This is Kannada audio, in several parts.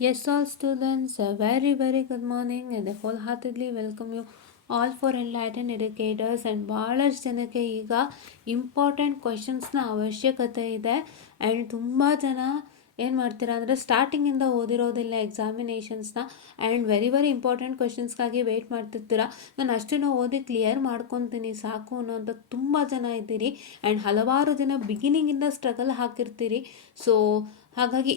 Yes, all students, a very, very good morning and I wholeheartedly welcome you all for enlightened educators and ಭಾಳಷ್ಟು ಜನಕ್ಕೆ ಈಗ ಇಂಪಾರ್ಟೆಂಟ್ ಕ್ವೆಶನ್ಸ್ನ ಅವಶ್ಯಕತೆ ಇದೆ. ಆ್ಯಂಡ್ ತುಂಬ ಜನ ಏನು ಮಾಡ್ತೀರಾ ಅಂದರೆ ಸ್ಟಾರ್ಟಿಂಗಿಂದ ಓದಿರೋದಿಲ್ಲ ಎಕ್ಸಾಮಿನೇಷನ್ಸ್ನ ಆ್ಯಂಡ್ ವೆರಿ ವೆರಿ ಇಂಪಾರ್ಟೆಂಟ್ ಕ್ವೆಶನ್ಸ್ಗಾಗಿ ವೆಯ್ಟ್ ಮಾಡ್ತಿರ್ತೀರಾ. ನಾನು ಅಷ್ಟನ್ನು ಓದಿ ಕ್ಲಿಯರ್ ಮಾಡ್ಕೊತೀನಿ ಸಾಕು ಅನ್ನೋಂಥ ತುಂಬ ಜನ ಇದ್ದೀರಿ. ಆ್ಯಂಡ್ ಹಲವಾರು ಜನ ಬಿಗಿನಿಂಗಿಂದ ಸ್ಟ್ರಗಲ್ ಹಾಕಿರ್ತೀರಿ. ಸೊ ಹಾಗಾಗಿ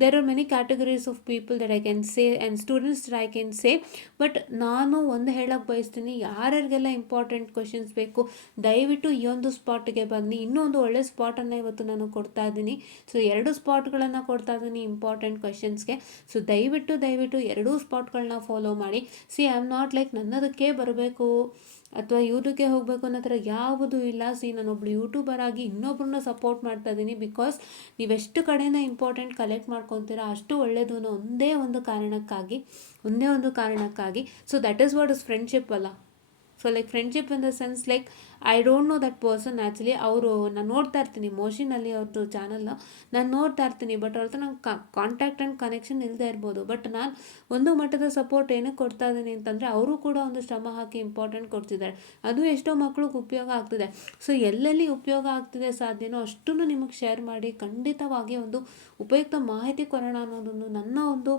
there are many categories of people that I can say and students that I can say. But ನಾನು ಒಂದು ಹೇಳಕ್ಕೆ ಬಯಸ್ತೀನಿ, ಯಾರ್ಯಾರಿಗೆಲ್ಲ ಇಂಪಾರ್ಟೆಂಟ್ ಕ್ವೆಶನ್ಸ್ ಬೇಕು ದಯವಿಟ್ಟು ಈ ಒಂದು ಸ್ಪಾಟ್ಗೆ ಬನ್ನಿ. ಇನ್ನೂ ಒಂದು ಒಳ್ಳೆ ಸ್ಪಾಟನ್ನು ಇವತ್ತು ನಾನು ಕೊಡ್ತಾ ಇದ್ದೀನಿ. ಸೊ 2 ಸ್ಪಾಟ್ಗಳನ್ನು ಕೊಡ್ತಾ ಇದ್ದೀನಿ ಇಂಪಾರ್ಟೆಂಟ್ ಕ್ವೆಶನ್ಸ್ಗೆ. ಸೊ ದಯವಿಟ್ಟು ಎರಡೂ ಸ್ಪಾಟ್ಗಳನ್ನ ಫಾಲೋ ಮಾಡಿ. See I am not like ನನ್ನದಕ್ಕೆ ಬರಬೇಕು ಅಥವಾ ಇವ್ರಿಗೆ ಹೋಗಬೇಕು ಅನ್ನೋ ಥರ ಯಾವುದೂ ಇಲ್ಲ. ನಾನೊಬ್ಳು ಯೂಟ್ಯೂಬರ್ ಆಗಿ ಇನ್ನೊಬ್ರನ್ನ ಸಪೋರ್ಟ್ ಮಾಡ್ತಾ ಇದ್ದೀನಿ. ಬಿಕಾಸ್ ನೀವೆಷ್ಟು ಕಡೆಯಿಂದ ಇಂಪಾರ್ಟೆಂಟ್ ಕಲೆಕ್ಟ್ ಮಾಡ್ಕೊತೀರಾ ಅಷ್ಟು ಒಳ್ಳೆಯದು ಅನ್ನೋ ಒಂದೇ ಒಂದು ಕಾರಣಕ್ಕಾಗಿ. So that is what is friendship ಅಲ್ಲ. So like friendship in the sense like I don't know that person actually. ನಾನು ನೋಡ್ತಾ ಇರ್ತೀನಿ ಮೋಶಿನಲ್ಲಿ ಅವ್ರದ್ದು ಚಾನಲ್ನ ನಾನು ನೋಡ್ತಾ ಇರ್ತೀನಿ. ಬಟ್ ಅವ್ರ ಹತ್ರ ನಂಗೆ ಕಾಂಟ್ಯಾಕ್ಟ್ ಆ್ಯಂಡ್ ಕನೆಕ್ಷನ್ ಇಲ್ಲದೆ ಇರ್ಬೋದು. ಬಟ್ ನಾನು ಒಂದು ಮಟ್ಟದ ಸಪೋರ್ಟ್ ಏನಕ್ಕೆ ಕೊಡ್ತಾ ಇದ್ದೀನಿ ಅಂತಂದರೆ ಅವರು ಕೂಡ ಒಂದು ಶ್ರಮ ಹಾಕಿ ಇಂಪಾರ್ಟೆಂಟ್ ಕೊಡ್ತಿದ್ದಾರೆ. ಅದು ಎಷ್ಟೋ ಮಕ್ಳಿಗೆ ಉಪಯೋಗ ಆಗ್ತಿದೆ. ಸೊ ಎಲ್ಲೆಲ್ಲಿ ಉಪಯೋಗ ಆಗ್ತಿದೆ ಸಾಧ್ಯನೋ ಅಷ್ಟನ್ನು ನಿಮಗೆ ಶೇರ್ ಮಾಡಿ ಖಂಡಿತವಾಗಿ ಒಂದು ಉಪಯುಕ್ತ ಮಾಹಿತಿ ಕೊಡೋಣ ಅನ್ನೋದೊಂದು ನನ್ನ ಒಂದು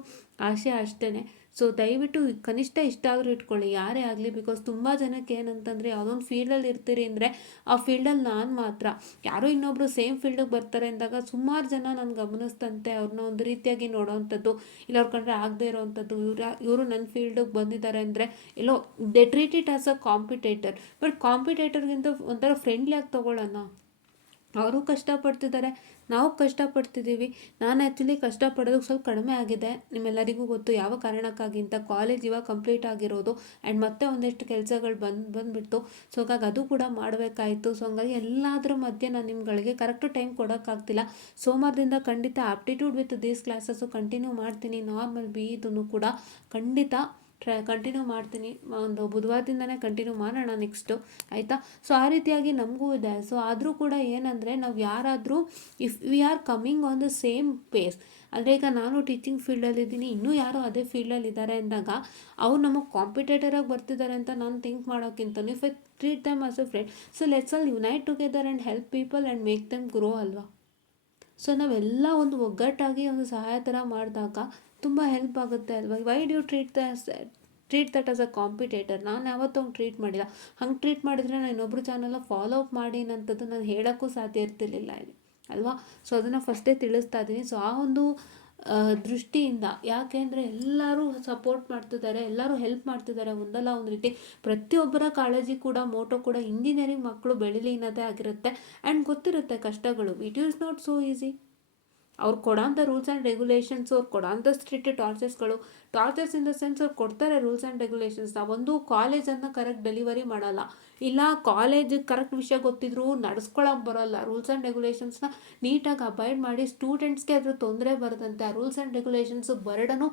ಆಶೆ ಅಷ್ಟೇ. ಸೊ ದಯವಿಟ್ಟು ಕನಿಷ್ಠ ಇಷ್ಟ ಆದರೂ ಇಟ್ಕೊಳ್ಳಿ ಯಾರೇ ಆಗಲಿ. ಬಿಕಾಸ್ ತುಂಬ ಜನಕ್ಕೆ ಏನಂತಂದರೆ ಯಾವುದೊಂದು ಫೀಲ್ಡಲ್ಲಿ ಇರ್ತೀರಿ ಅಂದರೆ ಆ ಫೀಲ್ಡಲ್ಲಿ ನಾನು ಮಾತ್ರ, ಯಾರೋ ಇನ್ನೊಬ್ಬರು ಸೇಮ್ ಫೀಲ್ಡಿಗೆ ಬರ್ತಾರೆ ಅಂದಾಗ ಸುಮಾರು ಜನ ನಾನು ಗಮನಿಸ್ತಂತೆ ಅವ್ರನ್ನ ಒಂದು ರೀತಿಯಾಗಿ ನೋಡೋವಂಥದ್ದು, ಇಲ್ಲ ಅವ್ರ ಕಂಡ್ರೆ ಆಗದೆ ಇರೋವಂಥದ್ದು. ಇವರು ನನ್ನ ಫೀಲ್ಡಿಗೆ ಬಂದಿದ್ದಾರೆ ಅಂದರೆ ಎಲ್ಲೋ they treat it as a competitor. But ಕಾಂಪಿಟೇಟರ್ಗಿಂತ ಒಂಥರ ಫ್ರೆಂಡ್ಲಿಯಾಗಿ ತೊಗೊಳ್ಳೋಣ. ಅವರು ಕಷ್ಟಪಡ್ತಿದ್ದಾರೆ, ನಾವು ಕಷ್ಟಪಡ್ತಿದ್ದೀವಿ. ನಾನು ಆ್ಯಕ್ಚುಲಿ ಕಷ್ಟಪಡೋದಕ್ಕೆ ಸ್ವಲ್ಪ ಕಡಿಮೆ ಆಗಿದೆ, ನಿಮ್ಮೆಲ್ಲರಿಗೂ ಗೊತ್ತು ಯಾವ ಕಾರಣಕ್ಕಾಗಿ ಅಂತ. ಕಾಲೇಜ್ ಇವಾಗ ಕಂಪ್ಲೀಟ್ ಆಗಿರೋದು ಆ್ಯಂಡ್ ಮತ್ತೆ ಒಂದಷ್ಟು ಕೆಲಸಗಳು ಬಂದುಬಿಡ್ತು. ಸೊ ಹಾಗಾಗಿ ಅದು ಕೂಡ ಮಾಡಬೇಕಾಯಿತು. ಸೊ ಹಂಗಾಗಿ ಎಲ್ಲದರ ಮಧ್ಯೆ ನಾನು ನಿಮ್ಗಳಿಗೆ ಕರೆಕ್ಟ್ ಟೈಮ್ ಕೊಡೋಕ್ಕಾಗ್ತಿಲ್ಲ. ಸೋಮವಾರದಿಂದ ಖಂಡಿತ aptitude with these classes continue ಮಾಡ್ತೀನಿ. ನಾರ್ಮಲ್ ಬಿ ಇದನ್ನು ಕೂಡ ಖಂಡಿತ ಕಂಟಿನ್ಯೂ ಮಾಡ್ತೀನಿ. ಒಂದು ಬುಧವಾರದಿಂದನೇ ಕಂಟಿನ್ಯೂ ಮಾಡೋಣ ನೆಕ್ಸ್ಟು, ಆಯಿತಾ. ಸೊ ಆ ರೀತಿಯಾಗಿ ನಮಗೂ ಇದೆ. ಸೊ ಆದರೂ ಕೂಡ ಏನಂದರೆ ನಾವು ಯಾರಾದರೂ if we are coming on the same pace ಅಂದರೆ ಈಗ ನಾನು ಟೀಚಿಂಗ್ ಫೀಲ್ಡಲ್ಲಿದ್ದೀನಿ, ಇನ್ನೂ ಯಾರೋ ಅದೇ ಫೀಲ್ಡಲ್ಲಿ ಇದ್ದಾರೆ ಅಂದಾಗ ಅವ್ರು ನಮಗೆ ಕಾಂಪಿಟೇಟರಾಗಿ ಬರ್ತಿದ್ದಾರೆ ಅಂತ ನಾನು ಥಿಂಕ್ ಮಾಡೋಕ್ಕಿಂತ if I treat them as a friend, so let's all unite together and help people and make them grow ಅಲ್ವಾ. ಸೊ ನಾವೆಲ್ಲ ಒಂದು ಒಗ್ಗಟ್ಟಾಗಿ ಒಂದು ಸಹಾಯ ಥರ ಮಾಡಿದಾಗ ತುಂಬ ಹೆಲ್ಪ್ ಆಗುತ್ತೆ ಅಲ್ವಾ. Why do treat that as a competitor? ನಾನು ಯಾವತ್ತೂ ಹಂಗೆ ಟ್ರೀಟ್ ಮಾಡಿಲ್ಲ. ಹಂಗೆ ಟ್ರೀಟ್ ಮಾಡಿದರೆ ನಾನು ಇನ್ನೊಬ್ರು ಚಾನಲ್ನ ಫಾಲೋ ಅಪ್ ಮಾಡಿ ಅನ್ನೋಂಥದ್ದು ನಾನು ಹೇಳೋಕ್ಕೂ ಸಾಧ್ಯ ಇರ್ತಿರ್ಲಿಲ್ಲ ಇಲ್ಲಿ ಅಲ್ವಾ. ಸೊ ಅದನ್ನು ಫಸ್ಟೇ ತಿಳಿಸ್ತಾ ಇದ್ದೀನಿ. ಸೊ ಆ ಒಂದು ದೃಷ್ಟಿಯಿಂದ, ಯಾಕೆಂದರೆ ಎಲ್ಲರೂ ಸಪೋರ್ಟ್ ಮಾಡ್ತಿದ್ದಾರೆ, ಎಲ್ಲರೂ ಹೆಲ್ಪ್ ಮಾಡ್ತಿದ್ದಾರೆ ಒಂದಲ್ಲ ಒಂದು ರೀತಿ. ಪ್ರತಿಯೊಬ್ಬರ ಕಾಳಜಿ ಕೂಡ ಮೋಟೋ ಕೂಡ ಇಂಜಿನಿಯರಿಂಗ್ ಮಕ್ಕಳು ಬೆಳೀಲಿ ಅನ್ನೋದೇ ಆಗಿರುತ್ತೆ. ಆ್ಯಂಡ್ ಗೊತ್ತಿರುತ್ತೆ ಕಷ್ಟಗಳು. It is not so easy. ಅವ್ರು ಕೊಡೋಂಥ ರೂಲ್ಸ್ ಆ್ಯಂಡ್ ರೆಗ್ಯುಲೇಷನ್ಸ್, ಅವ್ರು ಕೊಡೋಂಥ strict tortures in the sense ಅವ್ರು ಕೊಡ್ತಾರೆ ರೂಲ್ಸ್ ಆ್ಯಂಡ್ ರೆಗ್ಯುಲೇಷನ್ಸ್ನ. ಒಂದು ಕಾಲೇಜನ್ನು ಕರೆಕ್ಟ್ ಡೆಲಿವರಿ ಮಾಡಲ್ಲ, ಇಲ್ಲ ಕಾಲೇಜಿಗೆ ಕರೆಕ್ಟ್ ವಿಷಯ ಗೊತ್ತಿದ್ರು ನಡ್ಸ್ಕೊಳಕ್ಕೆ ಬರೋಲ್ಲ. ರೂಲ್ಸ್ ಆ್ಯಂಡ್ ರೆಗ್ಯುಲೇಷನ್ಸ್ನ ನೀಟಾಗಿ ಅಬೈಡ್ ಮಾಡಿ ಸ್ಟೂಡೆಂಟ್ಸ್ಗೆ ಅದ್ರ ತೊಂದರೆ ಬರದಂತೆ, ಆ ರೂಲ್ಸ್ ಆ್ಯಂಡ್ ರೆಗ್ಯುಲೇಷನ್ಸ್ ಬರ್ಡನು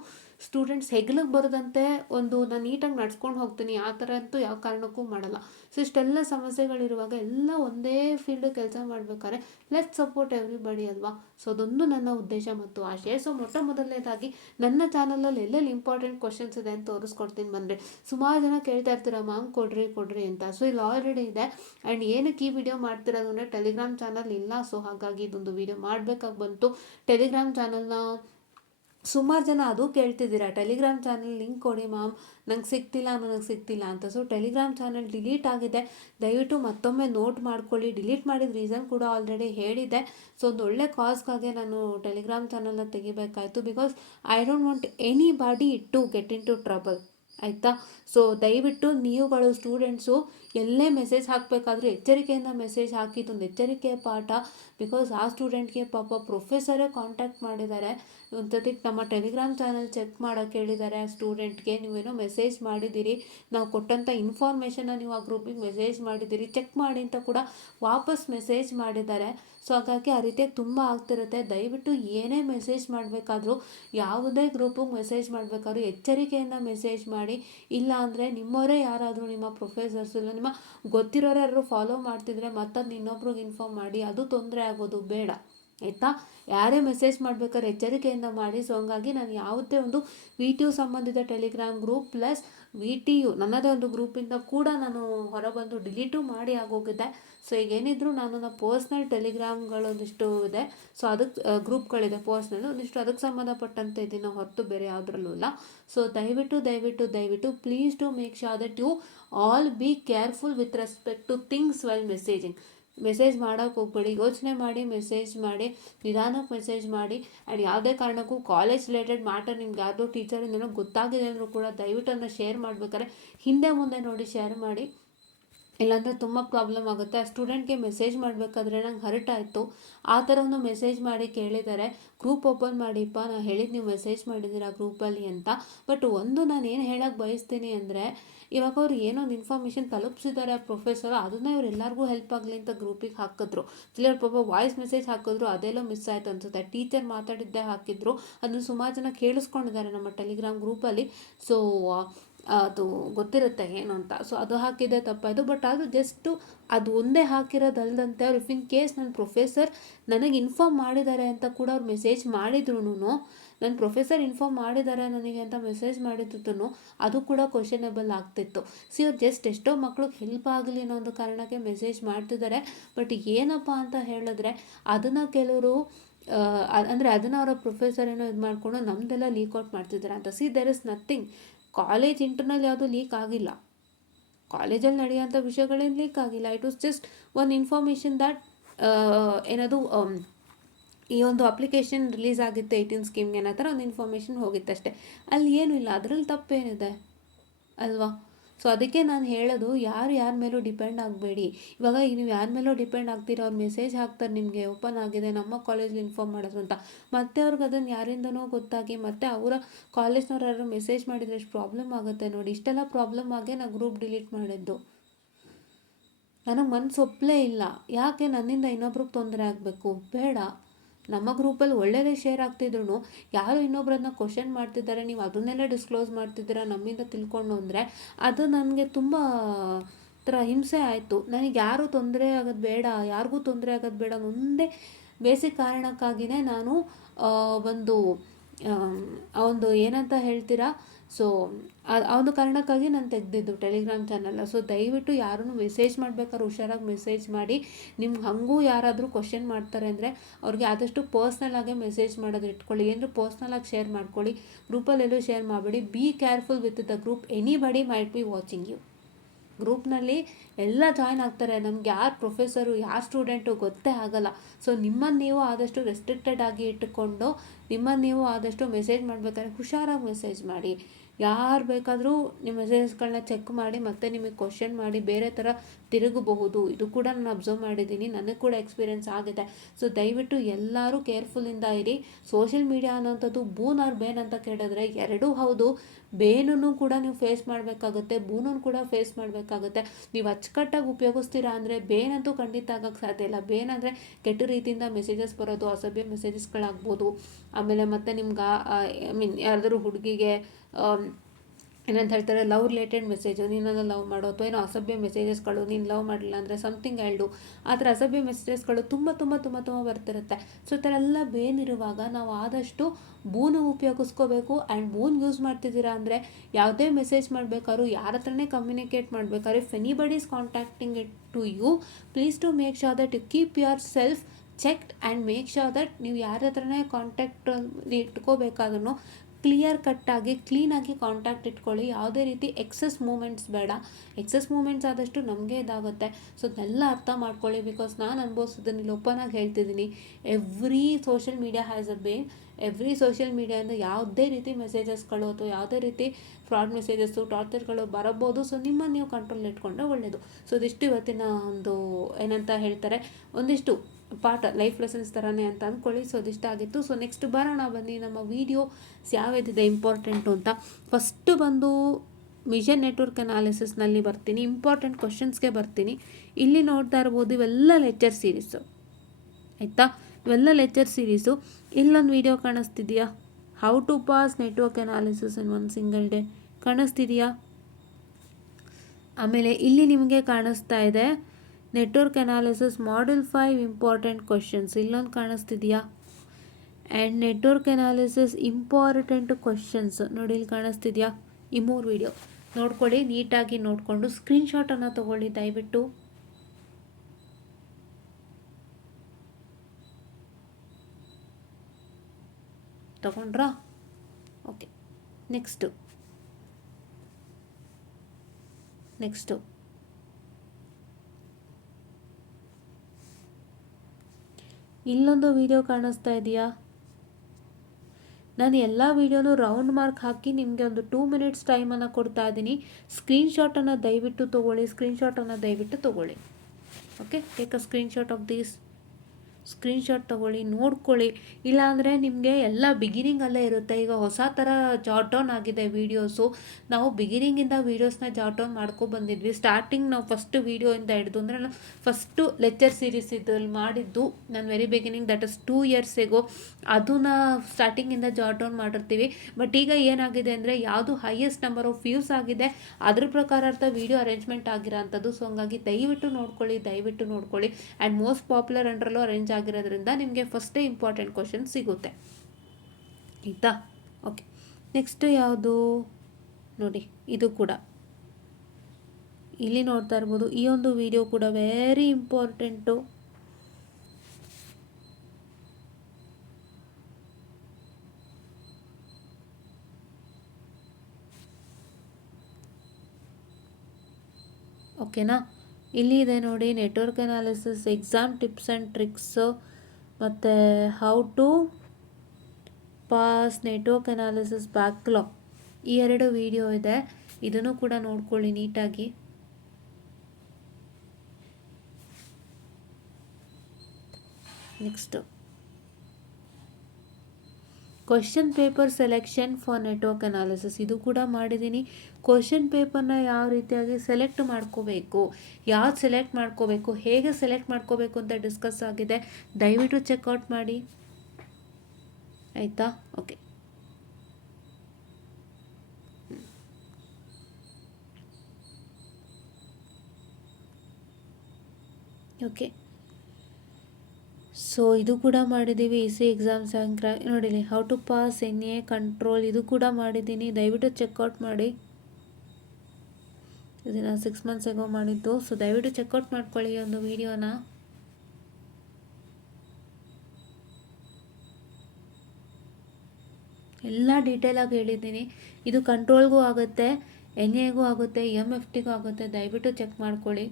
ಸ್ಟೂಡೆಂಟ್ಸ್ ಹೆಗ್ಲಿಗೆ ಬರದಂತೆ ಒಂದು ನಾನು ನೀಟಾಗಿ ನಡ್ಸ್ಕೊಂಡು ಹೋಗ್ತೀನಿ. ಆ ಥರ ಅಂತೂ ಯಾವ ಕಾರಣಕ್ಕೂ ಮಾಡಲ್ಲ. ಸೊ ಇಷ್ಟೆಲ್ಲ ಸಮಸ್ಯೆಗಳಿರುವಾಗ ಎಲ್ಲ ಒಂದೇ ಫೀಲ್ಡ್ ಕೆಲಸ ಮಾಡಬೇಕಾದ್ರೆ ಲೆಟ್ ಸಪೋರ್ಟ್ ಎವ್ರಿಬಡಿ ಅಲ್ವಾ. ಸೊ ಅದೊಂದು ನನ್ನ ಉದ್ದೇಶ ಮತ್ತು ಆಶಯ. ಸೊ ಮೊದಲನೇದಾಗಿ ನನ್ನ ಚಾನಲಲ್ಲಿ ಎಲ್ಲೆಲ್ಲಿ ಇಂಪಾರ್ಟೆಂಟ್ ಕ್ವಶನ್ಸ್ ಇದೆ ಅಂತ ತೋರಿಸ್ಕೊಡ್ತೀನಿ ಬಂದರೆ. ಸುಮಾರು ಜನ ಕೇಳ್ತಾ ಇರ್ತೀರ ಮ್ಯಾಮ್ ಕೊಡ್ರಿ ಅಂತ. ಸೊ ಇಲ್ಲಿ ಆಲ್ರೆಡಿ ಇದೆ. ಆ್ಯಂಡ್ ಏನಕ್ಕೆ ಈ ವಿಡಿಯೋ ಮಾಡ್ತಿರೋದು ಅಂದರೆ ಟೆಲಿಗ್ರಾಮ್ ಚಾನಲ್ ಇಲ್ಲ. ಸೊ ಹಾಗಾಗಿ ಇದೊಂದು ವಿಡಿಯೋ ಮಾಡಬೇಕಾಗಿ ಬಂತು. ಟೆಲಿಗ್ರಾಮ್ ಚಾನಲ್ನ ಸುಮಾರು ಜನ ಅದು ಕೇಳ್ತಿದ್ದೀರಾ, ಟೆಲಿಗ್ರಾಮ್ ಚಾನಲ್ ಲಿಂಕ್ ಕೊಡಿ ಮ್ಯಾಮ್, ನನಗೆ ಸಿಗ್ತಿಲ್ಲ ಅಂತ. ಸೊ ಟೆಲಿಗ್ರಾಮ್ ಚಾನಲ್ ಡಿಲೀಟ್ ಆಗಿದೆ, ದಯವಿಟ್ಟು ಮತ್ತೊಮ್ಮೆ ನೋಟ್ ಮಾಡ್ಕೊಳ್ಳಿ. ಡಿಲೀಟ್ ಮಾಡಿದ ರೀಸನ್ ಕೂಡ ಆಲ್ರೆಡಿ ಹೇಳಿದೆ. ಸೊ ಒಂದು ಒಳ್ಳೆ ಕಾಸ್ಗಾಗಿ ನಾನು ಟೆಲಿಗ್ರಾಮ್ ಚಾನಲ್ನ ತೆಗಿಬೇಕಾಯಿತು. Because I don't want anybody to get into trouble, ಆಯಿತಾ. ಸೊ ದಯವಿಟ್ಟು ನೀವುಗಳು ಸ್ಟೂಡೆಂಟ್ಸು ಎಲ್ಲೇ ಮೆಸೇಜ್ ಹಾಕಬೇಕಾದ್ರೂ ಎಚ್ಚರಿಕೆಯಿಂದ ಮೆಸೇಜ್ ಹಾಕಿದ್ದೊಂದು ಎಚ್ಚರಿಕೆಯ ಪಾಠ. ಬಿಕಾಸ್ ಆ ಸ್ಟೂಡೆಂಟ್ಗೆ ಪಾಪ ಪ್ರೊಫೆಸರೇ ಕಾಂಟ್ಯಾಕ್ಟ್ ಮಾಡಿದ್ದಾರೆ, ಒಂದ್ಸತಿ ನಮ್ಮ ಟೆಲಿಗ್ರಾಮ್ ಚಾನಲ್ ಚೆಕ್ ಮಾಡೋಕ್ಕೆ ಹೇಳಿದ್ದಾರೆ. ಆ ಸ್ಟೂಡೆಂಟ್ಗೆ ನೀವೇನೋ ಮೆಸೇಜ್ ಮಾಡಿದ್ದೀರಿ, ನಾವು ಕೊಟ್ಟಂಥ ಇನ್ಫಾರ್ಮೇಷನ್ನ ನೀವು ಆ ಗ್ರೂಪಿಗೆ ಮೆಸೇಜ್ ಮಾಡಿದ್ದೀರಿ, ಚೆಕ್ ಮಾಡಿ ಅಂತ ಕೂಡ ವಾಪಸ್ ಮೆಸೇಜ್ ಮಾಡಿದ್ದಾರೆ. ಸೊ ಹಾಗಾಗಿ ಆ ರೀತಿಯಾಗಿ ತುಂಬ ಆಗ್ತಿರುತ್ತೆ. ದಯವಿಟ್ಟು ಏನೇ ಮೆಸೇಜ್ ಮಾಡಬೇಕಾದ್ರೂ, ಯಾವುದೇ ಗ್ರೂಪಿಗೆ ಮೆಸೇಜ್ ಮಾಡಬೇಕಾದ್ರೂ ಎಚ್ಚರಿಕೆಯಿಂದ ಮೆಸೇಜ್ ಮಾಡಿ. ಇಲ್ಲ ಅಂದರೆ ನಿಮ್ಮವರೇ ಯಾರಾದರೂ ನಿಮ್ಮ ಪ್ರೊಫೆಸರ್ಸ್ ಇಲ್ಲ ನಿಮ್ಮ ಗೊತ್ತಿರೋರು ಯಾರು ಫಾಲೋ ಮಾಡ್ತಿದ್ರೆ ಮತ್ತದು ಇನ್ನೊಬ್ರಿಗೆ ಇನ್ಫಾರ್ಮ್ ಮಾಡಿ, ಅದು ತೊಂದರೆ ಆಗೋದು ಬೇಡ, ಆಯಿತಾ. ಯಾರೇ ಮೆಸೇಜ್ ಮಾಡಬೇಕಾದ್ರೆ ಎಚ್ಚರಿಕೆಯಿಂದ ಮಾಡಿ. ಸೊ ಹಂಗಾಗಿ ನಾನು ಯಾವುದೇ ಒಂದು VTU ಸಂಬಂಧಿತ ಟೆಲಿಗ್ರಾಮ್ ಗ್ರೂಪ್ ಪ್ಲಸ್ VTU ನನ್ನದೇ ಒಂದು ಗ್ರೂಪಿಂದ ಕೂಡ ನಾನು ಹೊರಬಂದು ಡಿಲೀಟು ಮಾಡಿ ಆಗೋಗಿದೆ. ಸೊ ಈಗೇನಿದ್ರು ನನ್ನ ಪರ್ಸ್ನಲ್ ಟೆಲಿಗ್ರಾಮ್ಗಳು ಒಂದಿಷ್ಟು ಇದೆ. ಸೊ ಅದಕ್ಕೆ ಗ್ರೂಪ್ಗಳಿದೆ ಪರ್ಸ್ನಲ್ ಒಂದಿಷ್ಟು, ಅದಕ್ಕೆ ಸಂಬಂಧಪಟ್ಟಂತೆ ಇದನ್ನು ಹೊರತು ಬೇರೆ ಯಾವುದ್ರಲ್ಲೂ ಇಲ್ಲ. ಸೊ ದಯವಿಟ್ಟು please to make sure that you all be careful with respect to things while messaging. Message ಮಾಡೋಕ್ಕೆ ಹೋಗ್ಬೇಡಿ, ಯೋಚನೆ ಮಾಡಿ ಮೆಸೇಜ್ ಮಾಡಿ, ನಿಧಾನಕ್ಕೆ ಮೆಸೇಜ್ ಮಾಡಿ. ಆ್ಯಂಡ್ ಯಾವುದೇ ಕಾರಣಕ್ಕೂ ಕಾಲೇಜ್ ರಿಲೇಟೆಡ್ ಮ್ಯಾಟರ್ ನಿಮ್ಗೆ ಯಾವುದೋ ಟೀಚರಿಂದನೋ ಗೊತ್ತಾಗಿದೆ ಅಂದರೂ ಕೂಡ ದಯವಿಟ್ಟು ಅದನ್ನ ಶೇರ್ ಮಾಡ್ಬೇಕಾದ್ರೆ ಹಿಂದೆ ಮುಂದೆ ನೋಡಿ ಶೇರ್ ಮಾಡಿ, ಇಲ್ಲಾಂದರೆ ತುಂಬ ಪ್ರಾಬ್ಲಮ್ ಆಗುತ್ತೆ. ಆ ಸ್ಟೂಡೆಂಟ್ಗೆ ಮೆಸೇಜ್ ಮಾಡಬೇಕಾದ್ರೆ ನಂಗೆ ಹರ್ಟ್ ಆಯಿತು, ಆ ಥರ ಒಂದು ಮೆಸೇಜ್ ಮಾಡಿ ಕೇಳಿದ್ದಾರೆ, ಗ್ರೂಪ್ ಓಪನ್ ಮಾಡಿಪ್ಪ, ನಾನು ಹೇಳಿದ್ದು ನೀವು ಮೆಸೇಜ್ ಮಾಡಿದ್ದೀರಾ ಗ್ರೂಪಲ್ಲಿ ಅಂತ. ಬಟ್ ಒಂದು ನಾನು ಏನು ಹೇಳೋಕ್ಕೆ ಬಯಸ್ತೀನಿ ಅಂದರೆ, ಇವಾಗ ಅವ್ರು ಏನೋ ಒಂದು ಇನ್ಫಾರ್ಮೇಷನ್ ತಲುಪಿಸಿದ್ದಾರೆ ಆ ಪ್ರೊಫೆಸರು, ಅದನ್ನು ಇವ್ರು ಎಲ್ಲರಿಗೂ ಹೆಲ್ಪ್ ಆಗಲಿ ಅಂತ ಗ್ರೂಪಿಗೆ ಹಾಕಿದ್ರು. ಕೆಲವ್ರು ಪಾಪ ವಾಯ್ಸ್ ಮೆಸೇಜ್ ಹಾಕಿದ್ರು, ಅದೆಲ್ಲೋ ಮಿಸ್ ಆಯಿತು ಅನಿಸುತ್ತೆ. ಟೀಚರ್ ಮಾತಾಡಿದ್ದೇ ಹಾಕಿದ್ರು, ಅದನ್ನು ಸುಮಾರು ಜನ ಕೇಳಿಸ್ಕೊಂಡಿದ್ದಾರೆ ನಮ್ಮ ಟೆಲಿಗ್ರಾಮ್ ಗ್ರೂಪಲ್ಲಿ. ಸೊ ಅದು ಗೊತ್ತಿರುತ್ತೆ ಏನು ಅಂತ. ಸೊ ಅದು ಹಾಕಿದ್ದೆ ತಪ್ಪಾಯಿತು. ಬಟ್ ಅದು ಜಸ್ಟು ಅದು ಒಂದೇ ಹಾಕಿರೋದಲ್ದಂತೆ ಅವ್ರು ಇಫ್ ಇನ್ ಕೇಸ್ ನನ್ನ ಪ್ರೊಫೆಸರ್ ನನಗೆ ಇನ್ಫಾರ್ಮ್ ಮಾಡಿದ್ದಾರೆ ಅಂತ ಕೂಡ ಅವ್ರು ಮೆಸೇಜ್ ಮಾಡಿದ್ರು, ನನ್ನ ಪ್ರೊಫೆಸರ್ ಇನ್ಫಾರ್ಮ್ ಮಾಡಿದ್ದಾರೆ ನನಗೆ ಅಂತ ಮೆಸೇಜ್ ಮಾಡಿದ್ದು ಅದು ಕೂಡ ಕ್ವಶನೇಬಲ್ ಆಗ್ತಿತ್ತು. ಸಿ ಅವ್ರು ಜಸ್ಟ್ ಎಷ್ಟೋ ಮಕ್ಳಿಗೆ ಹೆಲ್ಪ್ ಆಗಲಿ ಅನ್ನೋ ಒಂದು ಕಾರಣಕ್ಕೆ ಮೆಸೇಜ್ ಮಾಡ್ತಿದ್ದಾರೆ. ಬಟ್ ಏನಪ್ಪ ಅಂತ ಹೇಳಿದ್ರೆ ಅದನ್ನು ಕೆಲವರು ಅಂದರೆ ಅದನ್ನು ಅವರ ಪ್ರೊಫೆಸರ್ ಏನೋ ಇದು ಮಾಡಿಕೊಂಡು ನಮ್ಮದೆಲ್ಲ ಲೀಕ್ಔಟ್ ಮಾಡ್ತಿದ್ದಾರೆ ಅಂತ. See there is nothing. College internal ಯಾವುದು ಲೀಕ್ ಆಗಿಲ್ಲ, ಕಾಲೇಜಲ್ಲಿ ನಡೆಯೋಂಥ ವಿಷಯಗಳೇನು ಲೀಕ್ ಆಗಿಲ್ಲ. It was just one information that ಏನದು ಈ ಒಂದು ಅಪ್ಲಿಕೇಶನ್ ರಿಲೀಸ್ ಆಗಿತ್ತು 18 ಸ್ಕೀಮ್ಗೆ ಅನ್ನೋ ಥರ ಒಂದು ಇನ್ಫಾರ್ಮೇಷನ್ ಹೋಗಿತ್ತಷ್ಟೇ. ಅಲ್ಲಿ ಏನೂ ಇಲ್ಲ, ಅದರಲ್ಲಿ ತಪ್ಪೇನಿದೆ ಅಲ್ವಾ. ಸೊ ಅದಕ್ಕೆ ನಾನು ಹೇಳೋದು, ಯಾರ ಮೇಲೂ ಡಿಪೆಂಡ್ ಆಗಬೇಡಿ. ಇವಾಗ ನೀವು ಯಾರ ಮೇಲೂ ಡಿಪೆಂಡ್ ಆಗ್ತೀರ, ಅವ್ರು ಮೆಸೇಜ್ ಹಾಕ್ತಾರೆ ನಿಮಗೆ ಓಪನ್ ಆಗಿದೆ ನಮ್ಮ ಕಾಲೇಜ್ಲಿ ಇನ್ಫಾರ್ಮ್ ಮಾಡೋದು ಅಂತ, ಮತ್ತೆ ಅವ್ರಿಗೆ ಅದನ್ನು ಯಾರಿಂದನೋ ಗೊತ್ತಾಗಿ ಮತ್ತೆ ಅವರ ಕಾಲೇಜ್ನವ್ರು ಯಾರು ಮೆಸೇಜ್ ಮಾಡಿದರೆ ಎಷ್ಟು ಪ್ರಾಬ್ಲಮ್ ಆಗುತ್ತೆ ನೋಡಿ. ಇಷ್ಟೆಲ್ಲ ಪ್ರಾಬ್ಲಮ್ ಆಗೇ ನಾನು ಗ್ರೂಪ್ ಡಿಲೀಟ್ ಮಾಡಿದ್ದು. ನನಗೆ ಮನಸ್ಸು ಒಪ್ಪಲೇ ಇಲ್ಲ. ಯಾಕೆ ನನ್ನಿಂದ ಇನ್ನೊಬ್ರಿಗೆ ತೊಂದರೆ ಆಗಬೇಕು, ಬೇಡ. ನಮ್ಮ ಗ್ರೂಪಲ್ಲಿ ಒಳ್ಳೆಯದೇ ಶೇರ್ ಆಗ್ತಿದ್ರು ಯಾರು ಇನ್ನೊಬ್ರನ್ನ ಕ್ವಶನ್ ಮಾಡ್ತಿದ್ದಾರೆ, ನೀವು ಅದನ್ನೆಲ್ಲ ಡಿಸ್ಕ್ಲೋಸ್ ಮಾಡ್ತಿದ್ದೀರಾ ನಮ್ಮಿಂದ ತಿಳ್ಕೊಂಡು ಅಂದರೆ ಅದು ನನಗೆ ತುಂಬ ಥರ ಹಿಂಸೆ ಆಯಿತು. ನನಗೆ ಯಾರೂ ತೊಂದರೆ ಆಗೋದು ಬೇಡ, ಯಾರಿಗೂ ತೊಂದರೆ ಆಗೋದು ಬೇಡ ಒಂದೇ ಬೇಸಿಕ್ ಕಾರಣಕ್ಕಾಗಿಯೇ ನಾನು ಒಂದು ಏನಂತ ಹೇಳ್ತೀರಾ, ಸೊ ಆ ಒಂದು ಕಾರಣಕ್ಕಾಗಿ ನಾನು ತೆಗೆದಿದ್ದು ಟೆಲಿಗ್ರಾಮ್ ಚಾನಲ್. ಸೊ ದಯವಿಟ್ಟು ಯಾರನ್ನು ಮೆಸೇಜ್ ಮಾಡ್ಬೇಕಾದ್ರೆ ಹುಷಾರಾಗಿ ಮೆಸೇಜ್ ಮಾಡಿ. ನಿಮ್ಗೆ ಹಾಗೂ ಯಾರಾದರೂ ಕ್ವಶನ್ ಮಾಡ್ತಾರೆ ಅಂದರೆ ಅವ್ರಿಗೆ ಆದಷ್ಟು ಪರ್ಸ್ನಲಾಗೆ ಮೆಸೇಜ್ ಮಾಡೋದು ಇಟ್ಕೊಳ್ಳಿ, ಏನರು ಪರ್ಸ್ನಲಾಗಿ ಶೇರ್ ಮಾಡ್ಕೊಳ್ಳಿ, ಗ್ರೂಪಲ್ಲೆಲ್ಲೂ ಶೇರ್ ಮಾಡಬೇಡಿ. Be careful with the group, anybody might be watching you. ಗ್ರೂಪ್ನಲ್ಲಿ ಎಲ್ಲ ಜಾಯ್ನ್ ಆಗ್ತಾರೆ, ನಮ್ಗೆ ಯಾರು ಪ್ರೊಫೆಸರು ಯಾರು ಸ್ಟೂಡೆಂಟು ಗೊತ್ತೇ ಆಗಲ್ಲ. ಸೊ ನಿಮ್ಮನ್ನು ನೀವು ಆದಷ್ಟು ರೆಸ್ಟ್ರಿಕ್ಟೆಡ್ ಆಗಿ ಇಟ್ಟುಕೊಂಡು ನಿಮ್ಮನ್ನು ನೀವು ಆದಷ್ಟು ಮೆಸೇಜ್ ಮಾಡಬೇಕಾದ್ರೆ ಹುಷಾರಾಗಿ ಮೆಸೇಜ್ ಮಾಡಿ. ಯಾರು ಬೇಕಾದರೂ ನಿಮ್ಮ ಮೆಸೇಜಸ್ಗಳನ್ನ ಚೆಕ್ ಮಾಡಿ ಮತ್ತೆ ನಿಮಗೆ ಕ್ವಶನ್ ಮಾಡಿ ಬೇರೆ ಥರ ತಿರುಗಬಹುದು. ಇದು ಕೂಡ ನಾನು ಅಬ್ಸರ್ವ್ ಮಾಡಿದ್ದೀನಿ, ನನಗೆ ಕೂಡ ಎಕ್ಸ್ಪೀರಿಯೆನ್ಸ್ ಆಗಿದೆ. ಸೊ ದಯವಿಟ್ಟು ಎಲ್ಲರೂ ಕೇರ್ಫುಲ್ಲಿಂದ ಇರಿ. ಸೋಷಿಯಲ್ ಮೀಡಿಯಾ ಅನ್ನೋಂಥದ್ದು ಬೂನ್ ಆರ್ ಬೇನ್ ಅಂತ ಕೇಳಿದ್ರೆ ಎರಡೂ ಹೌದು. ಬೇನೂ ಕೂಡ ನೀವು ಫೇಸ್ ಮಾಡಬೇಕಾಗುತ್ತೆ, ಬೂನೂ ಕೂಡ ಫೇಸ್ ಮಾಡಬೇಕಾಗುತ್ತೆ. ನೀವು ಅಚ್ಚುಕಟ್ಟಾಗಿ ಉಪಯೋಗಿಸ್ತೀರಾ ಅಂದರೆ ಬೇನಂತೂ ಖಂಡಿತ ಆಗೋಕ್ಕೆ ಸಾಧ್ಯ ಇಲ್ಲ. ಬೇನಂದರೆ ಕೆಟ್ಟ ರೀತಿಯಿಂದ ಮೆಸೇಜಸ್ ಬರೋದು, ಅಸಭ್ಯ ಮೆಸೇಜಸ್ಗಳಾಗ್ಬೋದು. ಆಮೇಲೆ ಮತ್ತೆ ನಿಮ್ಗೆ ಯಾರಾದರೂ ಹುಡುಗಿಗೆ ಏನಂತ ಹೇಳ್ತಾರೆ, ಲವ್ ರಿಲೇಟೆಡ್ ಮೆಸೇಜು, ನೀನನ್ನು ಲವ್ ಮಾಡೋ ಅಥವಾ ಏನೋ ಅಸಭ್ಯ ಮೆಸೇಜಸ್ಗಳು, ನೀನು ಲವ್ ಮಾಡಲಿಲ್ಲ ಅಂದರೆ ಸಮಥಿಂಗ್ ಹೇಳ್ಡು, ಆ ಥರ ಅಸಭ್ಯ ಮೆಸೇಜಸ್ಗಳು ತುಂಬ ಬರ್ತಿರುತ್ತೆ. ಸೊ ಈ ಥರ ಎಲ್ಲ ಬೇನಿರುವಾಗ ನಾವು ಆದಷ್ಟು ಬೂನು ಉಪಯೋಗಿಸ್ಕೋಬೇಕು. ಆ್ಯಂಡ್ ಬೂನ್ ಯೂಸ್ ಮಾಡ್ತಿದ್ದೀರಾ ಅಂದರೆ ಯಾವುದೇ ಮೆಸೇಜ್ ಮಾಡಬೇಕಾದ್ರೂ ಯಾರ ಹತ್ರನೇ ಕಮ್ಯುನಿಕೇಟ್ ಮಾಡಬೇಕಾದ್ರೆ if anybody is contacting it to you, please to make sure that you keep your self checked and make sure that ನೀವು ಯಾರ ಹತ್ರನೇ ಕಾಂಟ್ಯಾಕ್ಟ್ ಇಟ್ಕೋಬೇಕಾದ್ರೂ ಕ್ಲಿಯರ್ ಕಟ್ಟಾಗಿ ಕ್ಲೀನಾಗಿ ಕಾಂಟ್ಯಾಕ್ಟ್ ಇಟ್ಕೊಳ್ಳಿ. ಯಾವುದೇ ರೀತಿ ಎಕ್ಸಸ್ ಮೂಮೆಂಟ್ಸ್ ಬೇಡ. ಎಕ್ಸಸ್ ಮೂಮೆಂಟ್ಸ್ ಆದಷ್ಟು ನಮಗೆ ಇದಾಗುತ್ತೆ. ಸೊ ಅದನ್ನೆಲ್ಲ ಅರ್ಥ ಮಾಡ್ಕೊಳ್ಳಿ. ಬಿಕಾಸ್ ನಾನು ಅನುಭವಿಸೋದನ್ನ ಇಲ್ಲಿ ಓಪನಾಗಿ ಹೇಳ್ತಿದ್ದೀನಿ. Every social media has a bane. Every social ಮೀಡಿಯಾದಿಂದ ಯಾವುದೇ ರೀತಿ ಮೆಸೇಜಸ್ಗಳು ಅಥವಾ ಯಾವುದೇ ರೀತಿ ಫ್ರಾಡ್ ಮೆಸೇಜಸ್ಸು ಟಾರ್ಚರ್ಗಳು ಬರಬಹುದು. ಸೊ ನಿಮ್ಮನ್ನು ನೀವು ಕಂಟ್ರೋಲ್ ಇಟ್ಕೊಂಡ್ರೆ ಒಳ್ಳೆಯದು. ಸೊ ಇದಿಷ್ಟು ಇವತ್ತಿನ ಒಂದು ಏನಂತ ಹೇಳ್ತಾರೆ, ಒಂದಿಷ್ಟು ಪಾಠ ಲೈಫ್ ಲೆಸನ್ಸ್ ಥರನೇ ಅಂತ ಅಂದ್ಕೊಳ್ಳಿ. ಸೊ ಅದಿಷ್ಟ ಆಗಿತ್ತು. ಸೊ ನೆಕ್ಸ್ಟ್ ಬರೋಣ ಬನ್ನಿ ನಮ್ಮ ವೀಡಿಯೋಸ್ ಯಾವ್ದಿದೆ ಇಂಪಾರ್ಟೆಂಟು ಅಂತ. ಫಸ್ಟು ಬಂದು ಮಿಷನ್ ನೆಟ್ವರ್ಕ್ ಅನಾಲಿಸಿಸ್ನಲ್ಲಿ ಬರ್ತೀನಿ, ಇಂಪಾರ್ಟೆಂಟ್ ಕ್ವಶನ್ಸ್ಗೆ ಬರ್ತೀನಿ. ಇಲ್ಲಿ ನೋಡ್ತಾ ಇರ್ಬೋದು ಇವೆಲ್ಲ ಲೆಕ್ಚರ್ ಸೀರೀಸು ಆಯಿತಾ, ಇವೆಲ್ಲ ಲೆಕ್ಚರ್ ಸೀರೀಸು. ಇಲ್ಲೊಂದು ವೀಡಿಯೋ ಕಾಣಿಸ್ತಿದೆಯಾ, how to pass network analysis in 1 single day ಕಾಣಿಸ್ತಿದೆಯಾ. ಆಮೇಲೆ ಇಲ್ಲಿ ನಿಮಗೆ ಕಾಣಿಸ್ತಾ ಇದೆ network analysis module 5 important questions ಇಲ್ಲೊಂದು ಕಾಣಿಸ್ತಿದೆಯಾ. And network analysis important questions ನೋಡಿ ಇಲ್ಲಿ ಕಾಣಿಸ್ತಿದೆಯಾ. ಈ 3 ವಿಡಿಯೋ ನೋಡ್ಕೊಳ್ಳಿ, ನೀಟಾಗಿ ನೋಡಿಕೊಂಡು ಸ್ಕ್ರೀನ್ಶಾಟನ್ನು ತೊಗೊಳ್ಳಿ ದಯವಿಟ್ಟು. ತಗೊಂಡ್ರಾ? ಓಕೆ. ನೆಕ್ಸ್ಟು ಇಲ್ಲೊಂದು ವಿಡಿಯೋ ಕಾಣಿಸ್ತಾ ಇದೆಯಾ. ನಾನು ಎಲ್ಲ ವೀಡಿಯೋನು ರೌಂಡ್ ಮಾರ್ಕ್ ಹಾಕಿ ನಿಮಗೆ ಒಂದು 2 ಮಿನಿಟ್ಸ್ ಟೈಮನ್ನು ಕೊಡ್ತಾ ಇದ್ದೀನಿ. ಸ್ಕ್ರೀನ್ಶಾಟನ್ನು ದಯವಿಟ್ಟು ತೊಗೊಳ್ಳಿ. Okay, take a screenshot of these. Screenshot ತೊಗೊಳ್ಳಿ, ನೋಡ್ಕೊಳ್ಳಿ. ಇಲ್ಲಾಂದರೆ ನಿಮಗೆ ಎಲ್ಲ ಬಿಗಿನಿಂಗಲ್ಲೇ ಇರುತ್ತೆ. ಈಗ ಹೊಸ ಥರ ಜಾಟ್ ಡೌನ್ ಆಗಿದೆ ವೀಡಿಯೋಸು. ನಾವು ಬಿಗಿನಿಂಗಿಂದ ವೀಡಿಯೋಸ್ನ ಜಾಟ್ ಡೌನ್ ಬಂದಿದ್ವಿ. ಸ್ಟಾರ್ಟಿಂಗ್ ನಾವು ಫಸ್ಟ್ ವೀಡಿಯೋಯಿಂದ ಹಿಡಿದು ಅಂದರೆ ನಾನು ಫಸ್ಟು ಲೆಕ್ಚರ್ ಸೀರೀಸ್ ಇದ್ರಲ್ಲಿ ಮಾಡಿದ್ದು ನಾನು very beginning, that is 2 years ago. ಅದನ್ನ ಸ್ಟಾರ್ಟಿಂಗಿಂದ ಜಾಟ್ ಡೌನ್ ಮಾಡಿರ್ತೀವಿ. ಬಟ್ ಈಗ ಏನಾಗಿದೆ ಅಂದರೆ ಯಾವುದು ಹೈಯೆಸ್ಟ್ ನಂಬರ್ ಆಫ್ ವ್ಯೂಸ್ ಆಗಿದೆ ಅದ್ರ ಪ್ರಕಾರ ಅರ್ಥ ವೀಡಿಯೋ ಅರೇಂಜ್ಮೆಂಟ್ ಆಗಿರೋ ಅಂಥದ್ದು. ಸೊ ಹಂಗಾಗಿ ದಯವಿಟ್ಟು ನೋಡ್ಕೊಳ್ಳಿ. ಆ್ಯಂಡ್ ಮೋಸ್ಟ್ ಪಾಪ್ಯುಲರ್ ಅಂಡರಲ್ಲೂ ಅರೇಂಜ್ ಆಗಿರೋದ್ರಿಂದ ನಿಮಗೆ ಫಸ್ಟೇ ಇಂಪಾರ್ಟೆಂಟ್ ಕ್ವಶನ್ ಸಿಗುತ್ತೆ, ಆಯಿತಾ. ಓಕೆ, ನೆಕ್ಸ್ಟ್ ಯಾವುದು ನೋಡಿ, ಇದು ಕೂಡ ಇಲ್ಲಿ ನೋಡ್ತಾ ಇರ್ಬೋದು. ಈ ಒಂದು ವಿಡಿಯೋ ಕೂಡ ವೆರಿ ಇಂಪಾರ್ಟೆಂಟು. ಓಕೆನಾ. ಇಲ್ಲಿ ಇದೆ ನೋಡಿ, network analysis exam tips and tricks ಮತ್ತು how to pass network analysis backlog, ಈ 2 ವಿಡಿಯೋ ಇದೆ. ಇದನ್ನು ಕೂಡ ನೋಡ್ಕೊಳ್ಳಿ ನೀಟಾಗಿ. Next question paper selection for network analysis, ಇದು ಕೂಡ ಮಾಡಿದ್ದೀನಿ. ಕ್ವಶನ್ ಪೇಪರ್ನ ಯಾವ ರೀತಿಯಾಗಿ ಸೆಲೆಕ್ಟ್ ಮಾಡ್ಕೋಬೇಕು, ಹೇಗೆ ಸೆಲೆಕ್ಟ್ ಮಾಡ್ಕೋಬೇಕು ಅಂತ ಡಿಸ್ಕಸ್ ಆಗಿದೆ. ದಯವಿಟ್ಟು ಚೆಕ್ಔಟ್ ಮಾಡಿ, ಆಯಿತಾ. ಓಕೆ, ಸೊ ಇದು ಕೂಡ ಮಾಡಿದ್ದೀವಿ. EC ಎಕ್ಸಾಮ್ಸ್ ನೋಡಿಲಿ, how to pass NA control, ಇದು ಕೂಡ ಮಾಡಿದ್ದೀನಿ. ದಯವಿಟ್ಟು ಚೆಕ್ಔಟ್ ಮಾಡಿ. ಇದನ್ನು 6 months ago ಮಾಡಿದ್ದು. ಸೊ ದಯವಿಟ್ಟು ಚೆಕ್ಔಟ್ ಮಾಡ್ಕೊಳ್ಳಿ ಒಂದು ವಿಡಿಯೋನ. ಎಲ್ಲ ಡೀಟೇಲಾಗಿ ಹೇಳಿದ್ದೀನಿ. ಇದು ಕಂಟ್ರೋಲ್ಗೂ ಆಗುತ್ತೆ, NAಗೂ ಆಗುತ್ತೆ, MFTಗೂ ಆಗುತ್ತೆ. ದಯವಿಟ್ಟು ಚೆಕ್ ಮಾಡ್ಕೊಳ್ಳಿ.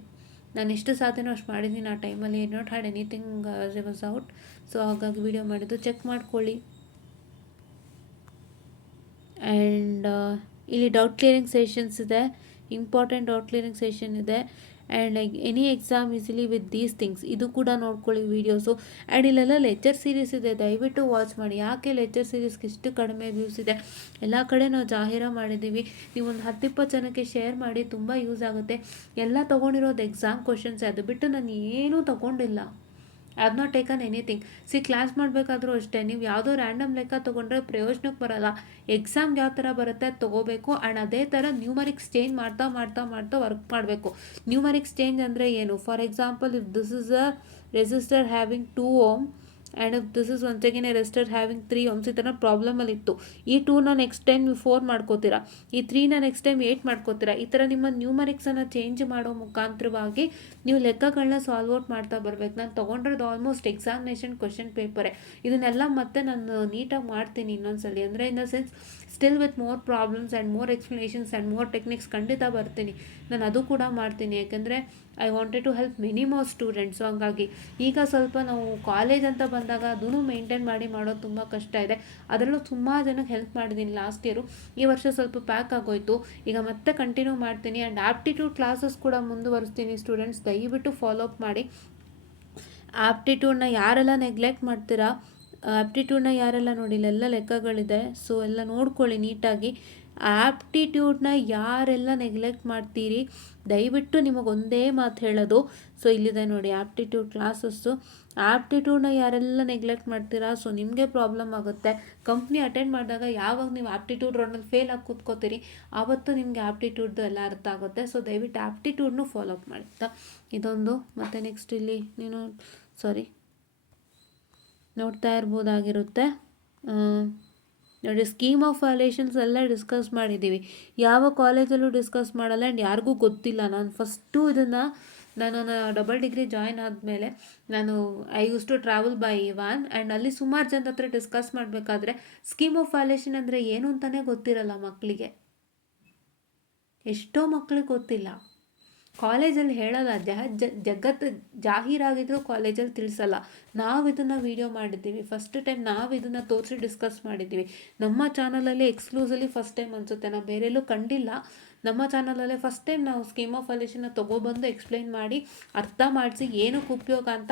ನಾನು ಎಷ್ಟು ಸಾಧ್ಯನೋ ಅಷ್ಟು ಮಾಡಿದ್ದೀನಿ ಆ ಟೈಮಲ್ಲಿ. Not had anything was out. So ಹಾಗಾಗಿ ವಿಡಿಯೋ ಮಾಡಿದ್ದು ಚೆಕ್ ಮಾಡ್ಕೊಳ್ಳಿ. ಆ್ಯಂಡ್ ಇಲ್ಲಿ ಡೌಟ್ ಕ್ಲಿಯರಿಂಗ್ ಸೆಷನ್ಸ್ ಇದೆ, ಇಂಪಾರ್ಟೆಂಟ್ ಡೌಟ್ ಕ್ಲಿಯರಿಂಗ್ ಸೆಷನ್ ಇದೆ. And any exam easily with these things, ಇದು ಕೂಡ ನೋಡ್ಕೊಳ್ಳಿ ವೀಡಿಯೋಸು. ಆ್ಯಂಡ್ ಇಲ್ಲೆಲ್ಲ ಲೆಕ್ಚರ್ ಸೀರೀಸ್ ಇದೆ, ದಯವಿಟ್ಟು ವಾಚ್ ಮಾಡಿ. ಯಾಕೆ ಲೆಕ್ಚರ್ ಸೀರೀಸ್ಗೆ ಇಷ್ಟು ಕಡಿಮೆ ವ್ಯೂಸ್ ಇದೆ, ಎಲ್ಲ ಕಡೆ ನಾವು ಜಾಹೀರಾ ಮಾಡಿದ್ದೀವಿ. ನೀವು ಒಂದು 10-20 ಜನಕ್ಕೆ ಶೇರ್ ಮಾಡಿ, ತುಂಬ ಯೂಸ್ ಆಗುತ್ತೆ. ಎಲ್ಲ ತೊಗೊಂಡಿರೋದು ಎಕ್ಸಾಮ್ ಕ್ವಶನ್ಸ್, ಅದು ಬಿಟ್ಟು ನಾನು ಏನೂ ತೊಗೊಂಡಿಲ್ಲ. I have not taken anything. Class ಮಾಡಬೇಕಾದ್ರೂ ಅಷ್ಟೇ, ನೀವು ಯಾವುದೋ ರ್ಯಾಂಡಮ್ ಲೆಕ್ಕ ತೊಗೊಂಡ್ರೆ ಪ್ರಯೋಜನಕ್ಕೆ ಬರೋಲ್ಲ. ಎಕ್ಸಾಮ್ಗೆ ಯಾವ ಥರ ಬರುತ್ತೆ ಅದು ತೊಗೋಬೇಕು. ಆ್ಯಂಡ್ ಅದೇ ಥರ ನ್ಯೂಮರಿಕ್ಸ್ ಚೇಂಜ್ ಮಾಡ್ತಾ ವರ್ಕ್ ಮಾಡಬೇಕು. ನ್ಯೂಮರಿಕ್ಸ್ ಚೇಂಜ್ ಅಂದರೆ ಏನು? For example, if this is a resistor having 2 ohm and if this is once again A resistor having 3 ohms, ಈ ಥರ ಪ್ರಾಬ್ಲಮಲ್ಲಿ ಇತ್ತು. ಈ 2ನ ನೆಕ್ಸ್ಟ್ ಟೈಮ್ ನೀವು 4 ಮಾಡ್ಕೋತೀರಾ, ಈ 3ನ ನೆಕ್ಸ್ಟ್ ಟೈಮ್ 8 ಮಾಡ್ಕೋತೀರಾ. ಈ ಥರ ನಿಮ್ಮ ನ್ಯೂಮರಿಕ್ಸನ್ನು ಚೇಂಜ್ ಮಾಡೋ ಮುಖಾಂತರವಾಗಿ ನೀವು ಲೆಕ್ಕಗಳನ್ನ ಸಾಲ್ವ್ ಔಟ್ ಮಾಡ್ತಾ ಬರಬೇಕು. ನಾನು ತೊಗೊಂಡಿರೋದು ಆಲ್ಮೋಸ್ಟ್ ಎಕ್ಸಾಮಿನೇಷನ್ ಕ್ವಶನ್ ಪೇಪರೇ. ಇದನ್ನೆಲ್ಲ ಮತ್ತೆ ನಾನು ನೀಟಾಗಿ ಮಾಡ್ತೀನಿ ಇನ್ನೊಂದ್ಸಲಿ, ಅಂದರೆ in the sense still with more problems and more explanations and more techniques ಖಂಡಿತ ಬರ್ತೀನಿ. ನಾನು ಅದು ಕೂಡ ಮಾಡ್ತೀನಿ, ಯಾಕೆಂದರೆ I wanted to help many more students. ಹಂಗಾಗಿ ಈಗ ಸ್ವಲ್ಪ ನಾವು ಕಾಲೇಜ್ ಅಂತ ಬಂದಾಗ ಅದನ್ನು ಮೇಂಟೈನ್ ಮಾಡೋದು ತುಂಬ ಕಷ್ಟ ಇದೆ. ಅದರಲ್ಲೂ ತುಂಬ ಜನಕ್ಕೆ ಹೆಲ್ಪ್ ಮಾಡಿದ್ದೀನಿ ಲಾಸ್ಟ್ ಇಯರು. ಈ ವರ್ಷ ಸ್ವಲ್ಪ ಪ್ಯಾಕ್ ಆಗೋಯ್ತು, ಈಗ ಮತ್ತೆ ಕಂಟಿನ್ಯೂ ಮಾಡ್ತೀನಿ. ಆ್ಯಂಡ್ ಆಪ್ಟಿಟ್ಯೂಡ್ ಕ್ಲಾಸಸ್ ಕೂಡ ಮುಂದುವರಿಸ್ತೀನಿ. ಸ್ಟೂಡೆಂಟ್ಸ್ ದಯವಿಟ್ಟು ಫಾಲೋ ಅಪ್ ಮಾಡಿ. ಆಪ್ಟಿಟ್ಯೂಡ್ನ ಯಾರೆಲ್ಲ ನೆಗ್ಲೆಕ್ಟ್ ಮಾಡ್ತೀರಾ, ಆಪ್ಟಿಟ್ಯೂಡ್ನ ಯಾರೆಲ್ಲ ನೋಡಿ, ಇಲ್ಲೆಲ್ಲ ಲೆಕ್ಕಗಳಿದೆ. ಸೊ ಎಲ್ಲ ನೋಡ್ಕೊಳ್ಳಿ ನೀಟಾಗಿ. ಆಪ್ಟಿಟ್ಯೂಡ್ನ ಯಾರೆಲ್ಲ ನೆಗ್ಲೆಕ್ಟ್ ಮಾಡ್ತೀರಿ, ದಯವಿಟ್ಟು ನಿಮಗೊಂದೇ ಮಾತು ಹೇಳೋದು. ಸೊ ಇಲ್ಲಿದೆ ನೋಡಿ ಆಪ್ಟಿಟ್ಯೂಡ್ ಕ್ಲಾಸಸ್ಸು. ಆ್ಯಪ್ಟಿಟ್ಯೂಡ್ನ ಯಾರೆಲ್ಲ ನೆಗ್ಲೆಕ್ಟ್ ಮಾಡ್ತೀರಾ, ಸೊ ನಿಮಗೆ ಪ್ರಾಬ್ಲಮ್ ಆಗುತ್ತೆ. ಕಂಪ್ನಿ ಅಟೆಂಡ್ ಮಾಡಿದಾಗ ಯಾವಾಗ ನೀವು ಆ್ಯಪ್ಟಿಟ್ಯೂಡ್ ರೌಂಡಲ್ಲಿ ಫೇಲ್ ಆಗಿ ಕೂತ್ಕೋತೀರಿ ಆವತ್ತು ನಿಮಗೆ ಆ್ಯಪ್ಟಿಟ್ಯೂಡ್ದು ಎಲ್ಲ ಅರ್ಥ ಆಗುತ್ತೆ. ಸೊ ದಯವಿಟ್ಟು ಆ್ಯಪ್ಟಿಟ್ಯೂಡ್ನು ಫಾಲೋ ಅಪ್ ಮಾಡಿ. ಇದೊಂದು. ಮತ್ತು ನೆಕ್ಸ್ಟ್ ಇಲ್ಲಿ ನೀನು ನೋಡ್ತಾ ಇರ್ಬೋದಾಗಿರುತ್ತೆ. ನೋಡಿ, ಸ್ಕೀಮ್ ಆಫ್ ವ್ಯಾಲ್ಯೂಯೇಷನ್ಸ್ ಎಲ್ಲ ಡಿಸ್ಕಸ್ ಮಾಡಿದ್ದೀವಿ. ಯಾವ ಕಾಲೇಜಲ್ಲೂ ಡಿಸ್ಕಸ್ ಮಾಡಲ್ಲ ಆ್ಯಂಡ್ ಯಾರಿಗೂ ಗೊತ್ತಿಲ್ಲ. ನಾನು ಫಸ್ಟು ಇದನ್ನು ನಾನು ಡಬಲ್ ಡಿಗ್ರಿ ಜಾಯ್ನ್ ಆದಮೇಲೆ I use to travel by van and ಅಲ್ಲಿ ಸುಮಾರು ಜನದ ಹತ್ರ ಡಿಸ್ಕಸ್ ಮಾಡಬೇಕಾದ್ರೆ ಸ್ಕೀಮ್ ಆಫ್ ವ್ಯಾಲ್ಯೂಯೇಷನ್ ಅಂದರೆ ಏನು ಅಂತಲೇ ಗೊತ್ತಿರಲ್ಲ ಮಕ್ಕಳಿಗೆ. ಎಷ್ಟೋ ಮಕ್ಕಳಿಗೆ ಗೊತ್ತಿಲ್ಲ. ಕಾಲೇಜಲ್ಲಿ ಹೇಳೋಲ್ಲ, ಜಗತ್ತು ಜಾಹೀರಾಗಿದ್ರು ಕಾಲೇಜಲ್ಲಿ ತಿಳಿಸಲ್ಲ. ನಾವು ಇದನ್ನು ವೀಡಿಯೋ ಮಾಡಿದ್ದೀವಿ, ಫಸ್ಟ್ ಟೈಮ್ ನಾವು ಇದನ್ನು ತೋರಿಸಿ ಡಿಸ್ಕಸ್ ಮಾಡಿದ್ದೀವಿ. ನಮ್ಮ ಚಾನಲಲ್ಲಿ ಎಕ್ಸ್ಕ್ಲೂಸಿವ್ಲಿ ಫಸ್ಟ್ ಟೈಮ್ ಅನಿಸುತ್ತೆ, ನಾವು ಬೇರೆಲ್ಲೂ ಕಂಡಿಲ್ಲ. ನಮ್ಮ ಚಾನಲಲ್ಲೇ ಫಸ್ಟ್ ಟೈಮ್ ನಾವು ಸ್ಕೀಮ್ ಆಫ್ ವ್ಯಾಲ್ಯೂಯೇಷನ್ನ ತೊಗೊಬಂದು ಎಕ್ಸ್ಪ್ಲೈನ್ ಮಾಡಿ ಅರ್ಥ ಮಾಡಿಸಿ ಏನಕ್ಕೆ ಉಪಯೋಗ ಅಂತ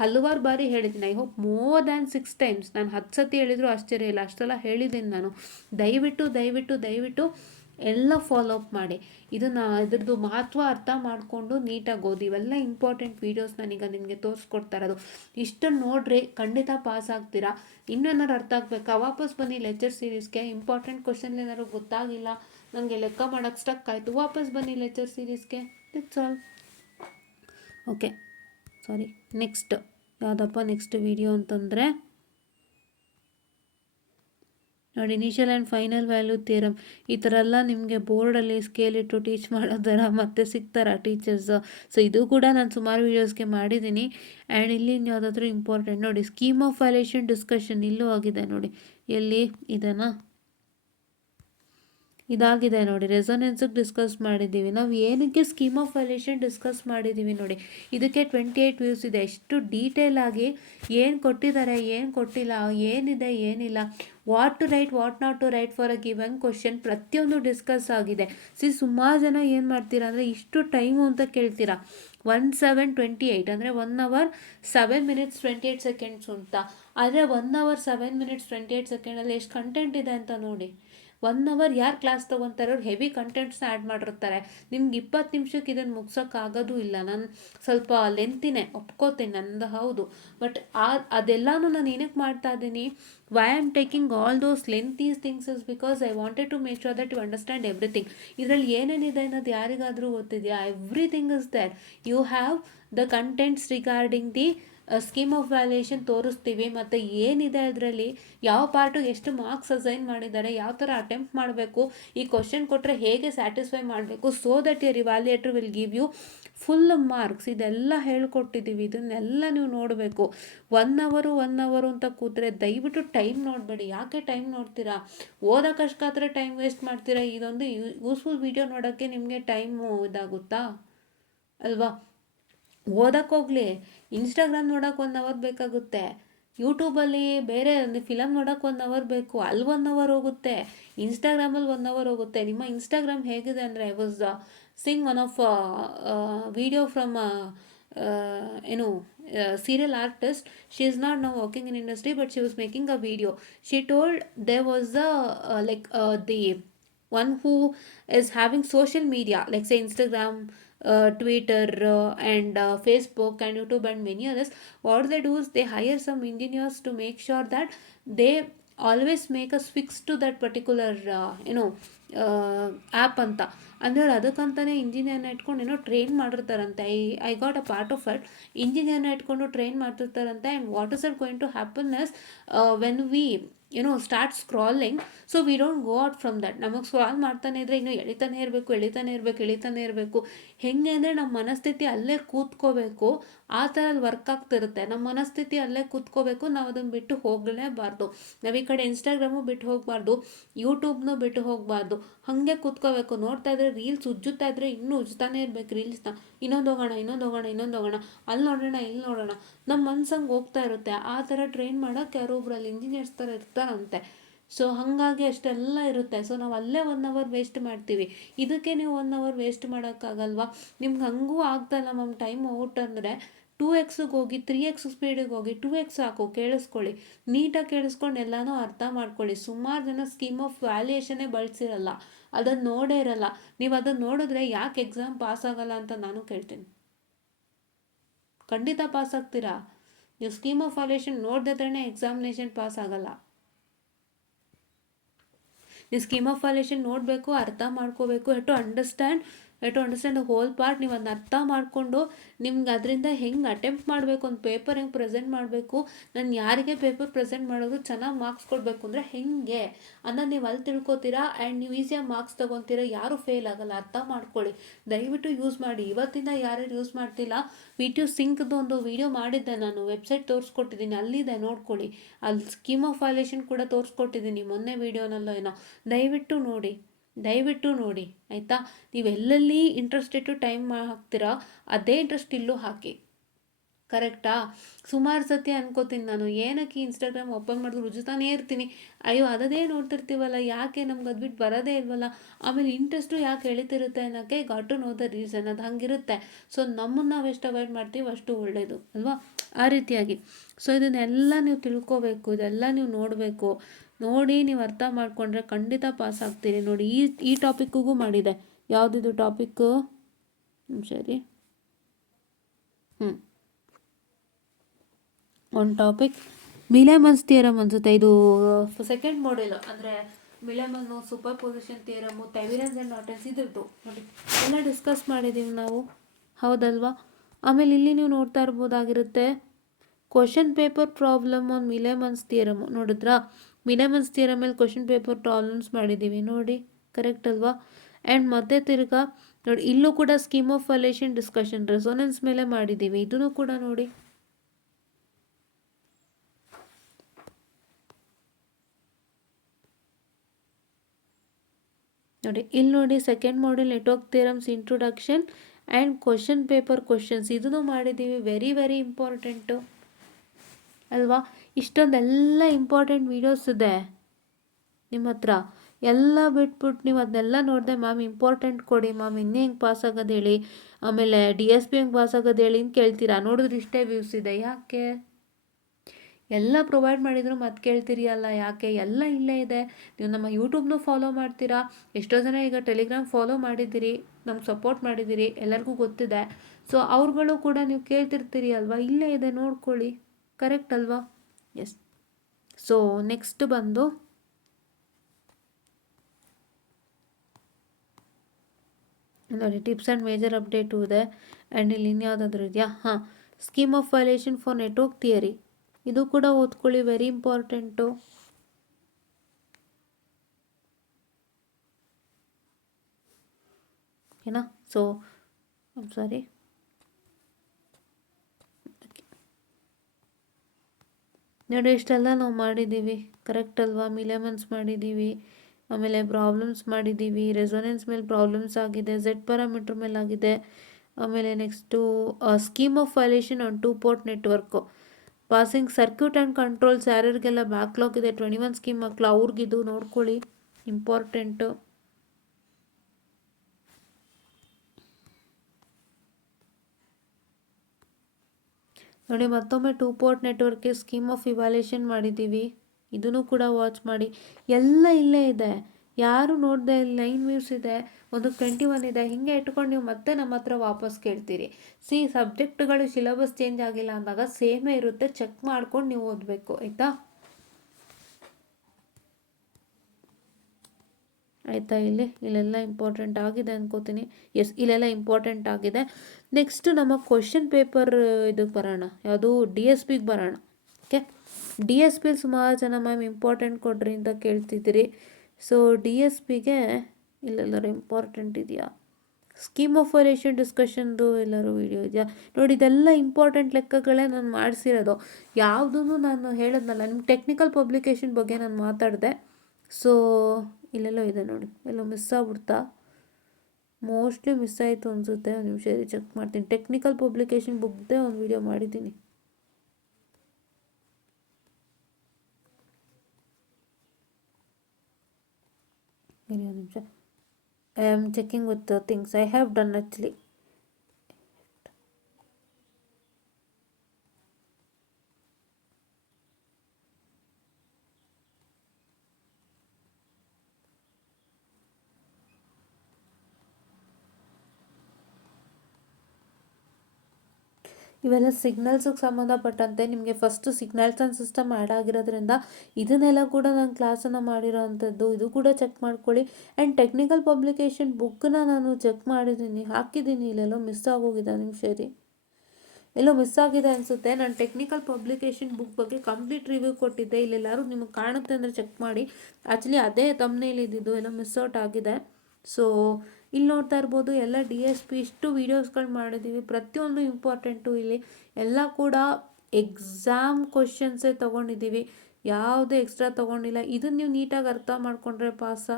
ಹಲವಾರು ಬಾರಿ ಹೇಳಿದ್ದೀನಿ. I hope more than 6 times. ನಾನು 10 ಸತಿ ಹೇಳಿದ್ರು ಆಶ್ಚರ್ಯ ಇಲ್ಲ, ಅಷ್ಟೆಲ್ಲ ಹೇಳಿದ್ದೀನಿ ನಾನು. ದಯವಿಟ್ಟು ಎಲ್ಲ ಫಾಲೋ ಅಪ್ ಮಾಡಿ. ಇದ್ರದ್ದು ಮಹತ್ವ ಅರ್ಥ ಮಾಡಿಕೊಂಡು ನೀಟಾಗಿ ಓದಿ. ಇವೆಲ್ಲ ಇಂಪಾರ್ಟೆಂಟ್ ವೀಡಿಯೋಸ್ ನಾನೀಗ ನಿಮಗೆ ತೋರಿಸ್ಕೊಡ್ತಾ ಇರೋದು. ಇಷ್ಟನ್ನು ನೋಡ್ರಿ, ಖಂಡಿತ ಪಾಸ್ ಆಗ್ತೀರಾ. ಇನ್ನೇನಾದ್ರು ಅರ್ಥ ಆಗಬೇಕಾ, ವಾಪಸ್ ಬನ್ನಿ ಲೆಕ್ಚರ್ ಸೀರೀಸ್ಗೆ. ಇಂಪಾರ್ಟೆಂಟ್ ಕ್ವಶನ್ ಏನಾದ್ರು ಗೊತ್ತಾಗಿಲ್ಲ, ನನಗೆ ಲೆಕ್ಕ ಮಾಡೋಕ್ಕೆ ಸ್ಟಕ್ ಆಯಿತು, ವಾಪಸ್ ಬನ್ನಿ ಲೆಕ್ಚರ್ ಸೀರೀಸ್ಗೆ. It's all. ಓಕೆ, ನೆಕ್ಸ್ಟ್ ಯಾವುದಪ್ಪ ನೆಕ್ಸ್ಟ್ ವೀಡಿಯೋ ಅಂತಂದರೆ ನೋಡಿ, initial and final value theorem. ಈ ಥರ ಎಲ್ಲ ನಿಮಗೆ ಬೋರ್ಡಲ್ಲಿ ಸ್ಕೇಲ್ ಇಟ್ಟು ಟೀಚ್ ಮಾಡೋದರ ಮತ್ತೆ ಸಿಗ್ತಾರ ಟೀಚರ್ಸ್. ಸೊ ಇದು ಕೂಡ ನಾನು ಸುಮಾರು ವೀಡಿಯೋಸ್ಗೆ ಮಾಡಿದ್ದೀನಿ. ಆ್ಯಂಡ್ ಇಲ್ಲಿ ಯಾವುದಾದ್ರೂ ಇಂಪಾರ್ಟೆಂಟ್ ನೋಡಿ, ಸ್ಕೀಮ್ ಆಫ್ ವ್ಯಾಲ್ಯೂಯೇಷನ್ ಡಿಸ್ಕಷನ್ ಇಲ್ಲೂ ಆಗಿದೆ ನೋಡಿ. ಎಲ್ಲಿ ಇದೆನಾ, ಇದಾಗಿದೆ ನೋಡಿ. ರೆಸೊನೆನ್ಸಿಗೆ ಡಿಸ್ಕಸ್ ಮಾಡಿದ್ದೀವಿ. ನಾವು ಏನಕ್ಕೆ ಸ್ಕೀಮ್ ಆಫ್ ವ್ಯಾಲ್ಯೂಯೇಷನ್ ಡಿಸ್ಕಸ್ ಮಾಡಿದ್ದೀವಿ ನೋಡಿ. ಇದಕ್ಕೆ 28 ವ್ಯೂಸ್ ಇದೆ. ಎಷ್ಟು ಡೀಟೇಲ್ ಆಗಿ ಏನು ಕೊಟ್ಟಿದ್ದಾರೆ, ಏನು ಕೊಟ್ಟಿಲ್ಲ, ಏನಿದೆ ಏನಿಲ್ಲ, what to write, what not to write for a given question, ಪ್ರತಿಯೊಂದು ಡಿಸ್ಕಸ್ ಆಗಿದೆ. ಸುಮಾರು ಜನ ಏನು ಮಾಡ್ತೀರಾ ಅಂದರೆ ಇಷ್ಟು ಟೈಮು ಅಂತ ಕೇಳ್ತೀರಾ. 1:07:28 ಅಂದರೆ 1 hour 7 minutes 28 seconds ಅಂತ. ಆದರೆ 1 hour 7 minutes 28 ಸೆಕೆಂಡಲ್ಲಿ ಎಷ್ಟು ಕಂಟೆಂಟ್ ಇದೆ ಅಂತ ನೋಡಿ. 1 hour ಯಾರು ಕ್ಲಾಸ್ ತೊಗೊತಾರೆ ಅವ್ರು ಹೆವಿ ಕಂಟೆಂಟ್ಸ್ನ ಆ್ಯಡ್ ಮಾಡಿರ್ತಾರೆ. ನಿಮ್ಗೆ 20 ನಿಮಿಷಕ್ಕೆ ಇದನ್ನು ಮುಗ್ಸೋಕ್ಕಾಗೋದು ಇಲ್ಲ. ನಾನು ಸ್ವಲ್ಪ ಲೆಂತಿನೇ ಒಪ್ಕೋತೀನಿ, ನಂದು ಹೌದು. ಬಟ್ ಅದೆಲ್ಲನೂ ನಾನು ಏನಕ್ಕೆ ಮಾಡ್ತಾ ಇದ್ದೀನಿ, why am taking all those lengthies things is because I wanted to make sure that you understand everything. ಇದರಲ್ಲಿ ಏನೇನಿದೆ ಅನ್ನೋದು ಯಾರಿಗಾದರೂ ಗೊತ್ತಿದೆಯಾ? Everything is there. You have the contents regarding the scheme of valuation ತೋರಿಸ್ತೀವಿ. ಮತ್ತು ಏನಿದೆ ಅದರಲ್ಲಿ, ಯಾವ ಪಾರ್ಟು ಎಷ್ಟು ಮಾರ್ಕ್ಸ್ ಅಸೈನ್ ಮಾಡಿದ್ದಾರೆ, ಯಾವ ಥರ ಅಟೆಂಪ್ಟ್ ಮಾಡಬೇಕು, ಈ ಕ್ವಶನ್ ಕೊಟ್ಟರೆ ಹೇಗೆ ಸ್ಯಾಟಿಸ್ಫೈ ಮಾಡಬೇಕು, so that your evaluator will give you full marks. ಇದೆಲ್ಲ ಹೇಳ್ಕೊಟ್ಟಿದ್ದೀವಿ. ಇದನ್ನೆಲ್ಲ ನೀವು ನೋಡಬೇಕು. 1 hour ಅಂತ ಕೂತ್ರೆ ದಯವಿಟ್ಟು ಟೈಮ್ ನೋಡಬೇಡಿ. ಯಾಕೆ ಟೈಮ್ ನೋಡ್ತೀರಾ? ಓದೋಕ್ಕಷ್ಟಾದರೆ ಟೈಮ್ ವೇಸ್ಟ್ ಮಾಡ್ತೀರಾ. ಇದೊಂದು ಯೂಸ್ಫುಲ್ ವೀಡಿಯೋ ನೋಡೋಕ್ಕೆ ನಿಮಗೆ ಟೈಮು ಇದಾಗುತ್ತಾ ಅಲ್ವಾ? ಓದೋಕ್ಕೋಗ್ಲಿ, ಇನ್ಸ್ಟಾಗ್ರಾಮ್ ನೋಡೋಕೆ 1 hour ಬೇಕಾಗುತ್ತೆ. ಯೂಟ್ಯೂಬಲ್ಲಿ ಬೇರೆ ಫಿಲಮ್ ನೋಡೋಕೆ 1 hour ಬೇಕು, ಅಲ್ಲಿ 1 hour ಹೋಗುತ್ತೆ. ಇನ್ಸ್ಟಾಗ್ರಾಮಲ್ಲಿ 1 hour ಹೋಗುತ್ತೆ. ನಿಮ್ಮ ಇನ್ಸ್ಟಾಗ್ರಾಮ್ ಹೇಗಿದೆ ಅಂದರೆ, I was seeing one of video from serial artist. She is not now working in industry, but she was making a video. She told there was the one who is having social media, like say Instagram, Twitter, and Facebook and YouTube and many others. What they do is they hire some engineers to make sure that they always make us fix to that particular app ಅಂತ. ಅಂದರೆ ಅದಕ್ಕಂತಲೇ ಇಂಜಿನಿಯರ್ನ ಇಟ್ಕೊಂಡು ಟ್ರೈನ್ ಮಾಡಿರ್ತಾರಂತೆ. I got a part of it. ಇಂಜಿನಿಯರ್ನ ಇಟ್ಕೊಂಡು ಟ್ರೈನ್ ಮಾಡ್ತಿರ್ತಾರಂತೆ. And what is it going to happen is when we start scrolling, so we don't go out from that. ನಮಗೆ ಸ್ಕ್ರಾಲ್ ಮಾಡ್ತಾನೆ ಇದ್ರೆ ಇನ್ನೂ ಎಳಿತಾನೆ ಇರಬೇಕು. ಹೆಂಗೆ ಅಂದರೆ ನಮ್ಮ ಮನಸ್ಥಿತಿ ಅಲ್ಲೇ ಕೂತ್ಕೋಬೇಕು. ಆ ಥರ ಅಲ್ಲಿ ವರ್ಕ್ ಆಗ್ತಿರುತ್ತೆ. ನಮ್ಮ ಮನಸ್ಥಿತಿ ಅಲ್ಲೇ ಕೂತ್ಕೋಬೇಕು. ನಾವು ಅದನ್ನು ಬಿಟ್ಟು ಹೋಗಲೇಬಾರ್ದು. ನಾವು ಈ ಕಡೆ ಇನ್ಸ್ಟಾಗ್ರಾಮು ಬಿಟ್ಟು ಹೋಗಬಾರ್ದು, ಯೂಟ್ಯೂಬ್ನು ಬಿಟ್ಟು ಹೋಗಬಾರ್ದು. ಹಾಗೆ ಕೂತ್ಕೋಬೇಕು. ನೋಡ್ತಾ ಇದ್ರೆ ರೀಲ್ಸ್ ಉಜ್ಜುತ್ತಾ ಇದ್ರೆ ಇನ್ನೂ ಉಜ್ತಾನೆ ಇರಬೇಕು ರೀಲ್ಸ್ನ. ಇನ್ನೊಂದು ಹೋಗೋಣ, ಅಲ್ಲಿ ನೋಡೋಣ, ಇಲ್ಲಿ ನೋಡೋಣ. ನಮ್ಮ ಮನ್ಸಂಗೆ ಹೋಗ್ತಾ ಇರುತ್ತೆ. ಆ ಥರ ಟ್ರೈನ್ ಮಾಡೋಕ್ಕೆ ಯಾರೋ ಒಬ್ರಲ್ಲಿ ಇಂಜಿನಿಯರ್ಸ್ ಥರ ಇರ್ತಾರಂತೆ. ಸೊ ಹಾಗಾಗಿ ಅಷ್ಟೆಲ್ಲ ಇರುತ್ತೆ. ಸೊ ನಾವು ಅಲ್ಲೇ 1 hour ವೇಸ್ಟ್ ಮಾಡ್ತೀವಿ. ಇದಕ್ಕೆ ನೀವು 1 hour ವೇಸ್ಟ್ ಮಾಡೋಕ್ಕಾಗಲ್ವಾ? ನಿಮ್ಗೆ ಹಂಗೂ ಆಗ್ತಾಯಿಲ್ಲ ಮ್ಯಾಮ್ ಟೈಮ್ ಔಟ್ ಅಂದರೆ 2x ಹೋಗಿ 3x ಸ್ಪೀಡಿಗೆ ಹೋಗಿ 2x ಸಾಕು. ಕೇಳಿಸ್ಕೊಳ್ಳಿ, ನೀಟಾಗಿ ಕೇಳಿಸ್ಕೊಂಡು ಎಲ್ಲನೂ ಅರ್ಥ ಮಾಡ್ಕೊಳ್ಳಿ. ಸುಮಾರು ಜನ ಸ್ಕೀಮ್ ಆಫ್ ವ್ಯಾಲ್ಯೂಯೇಷನ್ನೇ ಬಳಸಿರಲ್ಲ, ಅದನ್ನು ನೋಡೇ ಇರಲ್ಲ. ನೀವು ಅದನ್ನು ನೋಡಿದ್ರೆ ಯಾಕೆ ಎಕ್ಸಾಮ್ ಪಾಸ್ ಆಗಲ್ಲ ಅಂತ ನಾನು ಕೇಳ್ತೀನಿ. ಖಂಡಿತ ಪಾಸ್ ಆಗ್ತೀರಾ. ನೀವು ಸ್ಕೀಮ್ ಆಫ್ ವಾಲ್ಯೂಷನ್ ನೋಡ್ದೇ ಎಕ್ಸಾಮಿನೇಷನ್ ಪಾಸ್ ಆಗಲ್ಲ. ನೀವು ಸ್ಕೀಮ್ ಆಫ್ ವಾಲ್ಯೂಷನ್ ನೋಡಬೇಕು, ಅರ್ಥ ಮಾಡ್ಕೋಬೇಕು, to understand the whole part. ನೀವು ಅದನ್ನ ಅರ್ಥ ಮಾಡಿಕೊಂಡು ನಿಮ್ಗೆ ಅದರಿಂದ ಹೆಂಗೆ ಅಟೆಂಪ್ಟ್ ಮಾಡಬೇಕು, ಒಂದು ಪೇಪರ್ ಹೆಂಗೆ ಪ್ರೆಸೆಂಟ್ ಮಾಡಬೇಕು, ನಾನು ಯಾರಿಗೆ ಪೇಪರ್ ಪ್ರೆಸೆಂಟ್ ಮಾಡೋದು ಚೆನ್ನಾಗಿ ಮಾರ್ಕ್ಸ್ ಕೊಡಬೇಕು ಅಂದರೆ ಹೆಂಗೆ ಅನ್ನೋದು ನೀವು ಅಲ್ಲಿ ತಿಳ್ಕೊತೀರಾ. ಆ್ಯಂಡ್ ನೀವು ಈಸಿಯಾಗಿ ಮಾರ್ಕ್ಸ್ ತೊಗೊತೀರಾ, ಯಾರೂ ಫೇಲ್ ಆಗಲ್ಲ. ಅರ್ಥ ಮಾಡ್ಕೊಳ್ಳಿ, ದಯವಿಟ್ಟು ಯೂಸ್ ಮಾಡಿ. ಇವತ್ತಿಂದ ಯಾರ್ಯಾರು ಯೂಸ್ ಮಾಡ್ತಿಲ್ಲ, ವಿಡಿಯೋ ಸಿಂಕ್ದು ಒಂದು ವಿಡಿಯೋ ಮಾಡಿದ್ದೆ ನಾನು, ವೆಬ್ಸೈಟ್ ತೋರಿಸ್ಕೊಟ್ಟಿದ್ದೀನಿ, ಅಲ್ಲಿದೆ ನೋಡ್ಕೊಳ್ಳಿ. ಅಲ್ಲಿ ಸ್ಕೀಮ್ ಆಫ್ ವಾಲ್ಯೂಷನ್ ಕೂಡ ತೋರಿಸ್ಕೊಟ್ಟಿದ್ದೀನಿ ಮೊನ್ನೆ ವೀಡಿಯೋನಲ್ಲೋ ಏನೋ. ದಯವಿಟ್ಟು ನೋಡಿ ಆಯಿತಾ. ನೀವು ಎಲ್ಲೆಲ್ಲಿ ಇಂಟ್ರೆಸ್ಟ್ ಇಟ್ಟು ಟೈಮ್ ಹಾಕ್ತೀರಾ ಅದೇ ಇಂಟ್ರೆಸ್ಟ್ ಇಲ್ಲೂ ಹಾಕಿ. ಕರೆಕ್ಟಾ? ಸುಮಾರು ಸತಿ ಅನ್ಕೋತೀನಿ ನಾನು, ಏನಕ್ಕೆ ಇನ್ಸ್ಟಾಗ್ರಾಮ್ ಓಪನ್ ಮಾಡಿದ್ರು ರುಜುತ್ತಾನೇ ಇರ್ತೀನಿ, ಅಯ್ಯೋ ಅದೇ ನೋಡ್ತಿರ್ತೀವಲ್ಲ, ಯಾಕೆ ನಮ್ಗೆ ಅದು ಬಿಟ್ಟು ಬರೋದೇ ಇಲ್ವಲ್ಲ, ಆಮೇಲೆ ಇಂಟ್ರೆಸ್ಟು ಯಾಕೆ ಎಳಿತಿರುತ್ತೆ ಅನ್ನೋಕ್ಕೆ got to know the reason. ಅದು ಹಂಗಿರುತ್ತೆ. ಸೊ ನಮ್ಮನ್ನು ನಾವು ಎಷ್ಟು ಅವಾಯ್ಡ್ ಮಾಡ್ತೀವಿ ಅಷ್ಟು ಒಳ್ಳೆಯದು ಅಲ್ವಾ, ಆ ರೀತಿಯಾಗಿ. ಸೊ ಇದನ್ನೆಲ್ಲ ನೀವು ತಿಳ್ಕೊಬೇಕು, ಇದೆಲ್ಲ ನೀವು ನೋಡಬೇಕು. ನೋಡಿ ನೀವು ಅರ್ಥ ಮಾಡಿಕೊಂಡ್ರೆ ಖಂಡಿತ ಪಾಸ್ ಆಗ್ತೀರಿ. ನೋಡಿ ಈ ಟಾಪಿಕ್ಕಿಗೂ ಮಾಡಿದೆ. ಯಾವುದಿದು ಟಾಪಿಕ್ಕು? ಸರಿ, ಒಂದು ಟಾಪಿಕ್ ಮಿಲೆಮನ್ಸ್ ಥಿಯರಮ್ ಅನ್ಸುತ್ತೆ. ಇದು ಸೆಕೆಂಡ್ ಮಾಡೆಲ್, ಅಂದರೆ ಮಿಲೆಮನ್ನು, super position theorem, Thevenin's and ನಾರ್ಟನ್ಸ್, ಇದ್ರದ್ದು ನೋಡಿ ಎಲ್ಲ ಡಿಸ್ಕಸ್ ಮಾಡಿದ್ದೀವಿ ನಾವು, ಹೌದಲ್ವಾ. ಆಮೇಲೆ ಇಲ್ಲಿ ನೀವು ನೋಡ್ತಾ ಇರ್ಬೋದಾಗಿರುತ್ತೆ question paper problem on Millman's theorem. ನೋಡಿದ್ರಾ? ಮಿಲೆಮನ್ಸ್ ಥಿಯರಮ್ ಮೇಲೆ ಕ್ವಶನ್ ಪೇಪರ್ ಪ್ರಾಬ್ಲಮ್ಸ್ ಮಾಡಿದ್ದೀವಿ ನೋಡಿ, ಕರೆಕ್ಟ್ ಅಲ್ವಾ. ಆ್ಯಂಡ್ ಮತ್ತೆ ತಿರ್ಗಾ ನೋಡಿ ಇಲ್ಲೂ ಕೂಡ ಸ್ಕೀಮ್ ಆಫ್ ವಾಲ್ಯೂಷನ್ ಡಿಸ್ಕಷನ್ ರೆಸೋನೆನ್ಸ್ ಮೇಲೆ ಮಾಡಿದ್ದೀವಿ, ಇದನ್ನು ಕೂಡ ನೋಡಿ. ಇಲ್ಲಿ ನೋಡಿ second model network theorems introduction and question paper questions, ಇದನ್ನು ಮಾಡಿದ್ದೀವಿ. ವೆರಿ ವೆರಿ ಇಂಪಾರ್ಟೆಂಟು ಅಲ್ವಾ. ಇಷ್ಟೊಂದೆಲ್ಲ ಇಂಪಾರ್ಟೆಂಟ್ ವೀಡಿಯೋಸ್ ಇದೆ ನಿಮ್ಮ ಹತ್ರ, ಎಲ್ಲ ಬಿಟ್ಬಿಟ್ಟು ನೀವು ಅದನ್ನೆಲ್ಲ ನೋಡಿದೆ ಮ್ಯಾಮ್ ಇಂಪಾರ್ಟೆಂಟ್ ಕೊಡಿ ಮ್ಯಾಮ್, ಇನ್ನೇ ಹೆಂಗೆ ಪಾಸ್ ಆಗೋದು ಹೇಳಿ, ಆಮೇಲೆ DSP ಹೆಂಗೆ ಪಾಸ್ ಆಗೋದು ಹೇಳಿ ಅಂತ ಕೇಳ್ತೀರಾ. ನೋಡಿದ್ರೆ ಇಷ್ಟೇ ವ್ಯೂಸ್ ಇದೆ, ಯಾಕೆ? ಎಲ್ಲ ಪ್ರೊವೈಡ್ ಮಾಡಿದ್ರು ಮತ್ತೆ ಕೇಳ್ತೀರಿ ಅಲ್ಲ, ಯಾಕೆ? ಎಲ್ಲ ಇಲ್ಲೇ ಇದೆ. ನೀವು ನಮ್ಮ ಯೂಟ್ಯೂಬ್ನೂ ಫಾಲೋ ಮಾಡ್ತೀರಾ, ಎಷ್ಟೋ ಜನ ಈಗ ಟೆಲಿಗ್ರಾಮ್ ಫಾಲೋ ಮಾಡಿದ್ದೀರಿ, ನಮ್ಗೆ ಸಪೋರ್ಟ್ ಮಾಡಿದ್ದೀರಿ, ಎಲ್ಲರಿಗೂ ಗೊತ್ತಿದೆ. ಸೊ ಅವ್ರುಗಳು ಕೂಡ ನೀವು ಕೇಳ್ತಿರ್ತೀರಿ ಅಲ್ವಾ, ಇಲ್ಲೇ ಇದೆ ನೋಡ್ಕೊಳ್ಳಿ, ಕರೆಕ್ಟ್ ಅಲ್ವಾ. ಎಸ್. ಸೊ ನೆಕ್ಸ್ಟ್ ಬಂದು ನೋಡಿ ಟಿಪ್ಸ್ ಆ್ಯಂಡ್ ಮೇಜರ್ ಅಪ್ಡೇಟು ಇದೆ. ಆ್ಯಂಡ್ ಇಲ್ಲಿ ಇನ್ಯಾವುದಾದ್ರೂ ಇದೆಯಾ? ಹಾಂ, scheme of valuation for network theory, ಇದು ಕೂಡ ಓದ್ಕೊಳ್ಳಿ, ವೆರಿ ಇಂಪಾರ್ಟೆಂಟು. ಓಕೆನಾ? ಸೊ ಸಾರಿ, ನೋಡಿ ಇಷ್ಟೆಲ್ಲ ನಾವು ಮಾಡಿದ್ದೀವಿ, ಕರೆಕ್ಟ್ ಅಲ್ವಾ. ಮಿಲೆಮನ್ಸ್ ಮಾಡಿದ್ದೀವಿ, ಆಮೇಲೆ ಪ್ರಾಬ್ಲಮ್ಸ್ ಮಾಡಿದ್ದೀವಿ, ರೆಸೊನೆನ್ಸ್ ಮೇಲೆ ಪ್ರಾಬ್ಲಮ್ಸ್ ಆಗಿದೆ, ಝೆಡ್ ಪ್ಯಾರಾಮೀಟ್ರ್ ಮೇಲೆ ಆಗಿದೆ. ಆಮೇಲೆ next scheme of valuation on 2 port network, passing circuit and controls, ಯಾರ್ಯಾರಿಗೆಲ್ಲ ಬ್ಯಾಕ್ಲಾಗ್ ಇದೆ 21 ಸ್ಕೀಮ್ ಮಕ್ಕಳು ಅವ್ರಿಗಿದು ನೋಡ್ಕೊಳ್ಳಿ, ಇಂಪಾರ್ಟೆಂಟು. ನೋಡಿ ಮತ್ತೊಮ್ಮೆ 2 ಪೋರ್ಟ್ ನೆಟ್ವರ್ಕ್ಗೆ ಸ್ಕೀಮ್ ಆಫ್ ಇವ್ಯಾಲ್ಯೂಷನ್ ಮಾಡಿದ್ದೀವಿ, ಇದನ್ನು ಕೂಡ ವಾಚ್ ಮಾಡಿ. ಎಲ್ಲ ಇಲ್ಲೇ ಇದೆ, ಯಾರು ನೋಡಿದೆ. 9 ವ್ಯೂಸ್ ಇದೆ, ಒಂದು 21 ಇದೆ, ಹಿಂಗೆ ಇಟ್ಕೊಂಡು ನೀವು ಮತ್ತೆ ನಮ್ಮ ಹತ್ರ ವಾಪಸ್ ಕೇಳ್ತೀರಿ. ಸಬ್ಜೆಕ್ಟ್ಗಳು ಸಿಲೆಬಸ್ ಚೇಂಜ್ ಆಗಿಲ್ಲ ಅಂದಾಗ ಸೇಮೇ ಇರುತ್ತೆ, ಚೆಕ್ ಮಾಡ್ಕೊಂಡು ನೀವು ಓದಬೇಕು, ಆಯಿತಾ. ಇಲ್ಲೆಲ್ಲ ಇಂಪಾರ್ಟೆಂಟ್ ಆಗಿದೆ ಅನ್ಕೋತೀನಿ. ಎಸ್, ಇಲ್ಲೆಲ್ಲ ಇಂಪಾರ್ಟೆಂಟ್ ಆಗಿದೆ. ನೆಕ್ಸ್ಟ್ ನಮ್ಮ ಕ್ವಶನ್ ಪೇಪರ್ ಇದಕ್ಕೆ ಬರೋಣ, ಯಾವುದು DSPಗೆ ಬರೋಣ. ಓಕೆ, DSP ಸುಮಾರು ಜನ ಮ್ಯಾಮ್ ಇಂಪಾರ್ಟೆಂಟ್ ಕೊಡ್ರಿ ಅಂತ ಕೇಳ್ತಿದ್ದೀರಿ. ಸೊ DSPಗೆ ಇಲ್ಲೆಲ್ಲರೂ ಇಂಪಾರ್ಟೆಂಟ್ ಇದೆಯಾ? ಸ್ಕೀಮ್ ಆಫ್ ವಾಲ್ಯೂಷನ್ ಡಿಸ್ಕಷನ್ದು ಎಲ್ಲರೂ ವಿಡಿಯೋ ಇದೆಯಾ? ನೋಡಿ ಇದೆಲ್ಲ ಇಂಪಾರ್ಟೆಂಟ್ ಲೆಕ್ಕಗಳೇ ನಾನು ಮಾಡಿಸಿರೋದು, ಯಾವುದೂ ನಾನು ಹೇಳೋದ್ನಲ್ಲ. ನಿಮ್ಮ ಟೆಕ್ನಿಕಲ್ ಪಬ್ಲಿಕೇಶನ್ ಬಗ್ಗೆ ನಾನು ಮಾತಾಡಿದೆ. ಸೊ ಇಲ್ಲೆಲ್ಲೋ ಇದೆ ನೋಡಿ, ಎಲ್ಲೋ ಮಿಸ್ ಆಗ್ಬಿಡ್ತಾ, ಮೋಸ್ಟ್ಲಿ ಮಿಸ್ ಆಯಿತು ಅನಿಸುತ್ತೆ. ಒಂದು ನಿಮಿಷ ಚೆಕ್ ಮಾಡ್ತೀನಿ. ಟೆಕ್ನಿಕಲ್ ಪಬ್ಲಿಕೇಶನ್ ಬುಕ್ದೇ ಒಂದು ವಿಡಿಯೋ ಮಾಡಿದ್ದೀನಿ. ಒಂದು ನಿಮಿಷ, I am checking with the things I have done actually. ಇವೆಲ್ಲ ಸಿಗ್ನಲ್ಸಿಗೆ ಸಂಬಂಧಪಟ್ಟಂತೆ ನಿಮಗೆ first signals and system add ಆಗಿರೋದ್ರಿಂದ ಇದನ್ನೆಲ್ಲ ಕೂಡ ನಾನು ಕ್ಲಾಸನ್ನು ಮಾಡಿರೋ ಅಂಥದ್ದು, ಇದು ಕೂಡ ಚೆಕ್ ಮಾಡ್ಕೊಳ್ಳಿ. ಆ್ಯಂಡ್ ಟೆಕ್ನಿಕಲ್ ಪಬ್ಲಿಕೇಶನ್ ಬುಕ್ಕನ್ನ ನಾನು ಚೆಕ್ ಮಾಡಿದ್ದೀನಿ, ಹಾಕಿದ್ದೀನಿ. ಇಲ್ಲೆಲ್ಲೋ ಮಿಸ್ ಆಗೋಗಿದೆ ನಿಮಿಷ ರೀ, ಎಲ್ಲೋ ಮಿಸ್ ಆಗಿದೆ ಅನಿಸುತ್ತೆ. ನಾನು ಟೆಕ್ನಿಕಲ್ ಪಬ್ಲಿಕೇಶನ್ ಬುಕ್ ಬಗ್ಗೆ ಕಂಪ್ಲೀಟ್ ರಿವ್ಯೂ ಕೊಟ್ಟಿದ್ದೆ. ಇಲ್ಲೆಲ್ಲರೂ ನಿಮಗೆ ಕಾಣುತ್ತೆ ಅಂದರೆ ಚೆಕ್ ಮಾಡಿ. ಆ್ಯಕ್ಚುಲಿ ಅದೇ ತಮ್ಮನೇಲಿ ಇದ್ದಿದ್ದು, ಎಲ್ಲೋ ಮಿಸ್ ಔಟ್ ಆಗಿದೆ. ಸೊ ಇಲ್ಲಿ ನೋಡ್ತಾ ಇರ್ಬೋದು, ಎಲ್ಲ DSP ಇಷ್ಟು ವೀಡಿಯೋಸ್ಗಳು ಮಾಡಿದ್ದೀವಿ, ಪ್ರತಿಯೊಂದು ಇಂಪಾರ್ಟೆಂಟು. ಇಲ್ಲಿ ಎಲ್ಲ ಕೂಡ ಎಕ್ಸಾಮ್ ಕ್ವಶನ್ಸೇ ತೊಗೊಂಡಿದ್ದೀವಿ, ಯಾವುದೇ ಎಕ್ಸ್ಟ್ರಾ ತೊಗೊಂಡಿಲ್ಲ. ಇದನ್ನು ನೀವು ನೀಟಾಗಿ ಅರ್ಥ ಮಾಡಿಕೊಂಡ್ರೆ ಪಾಸ.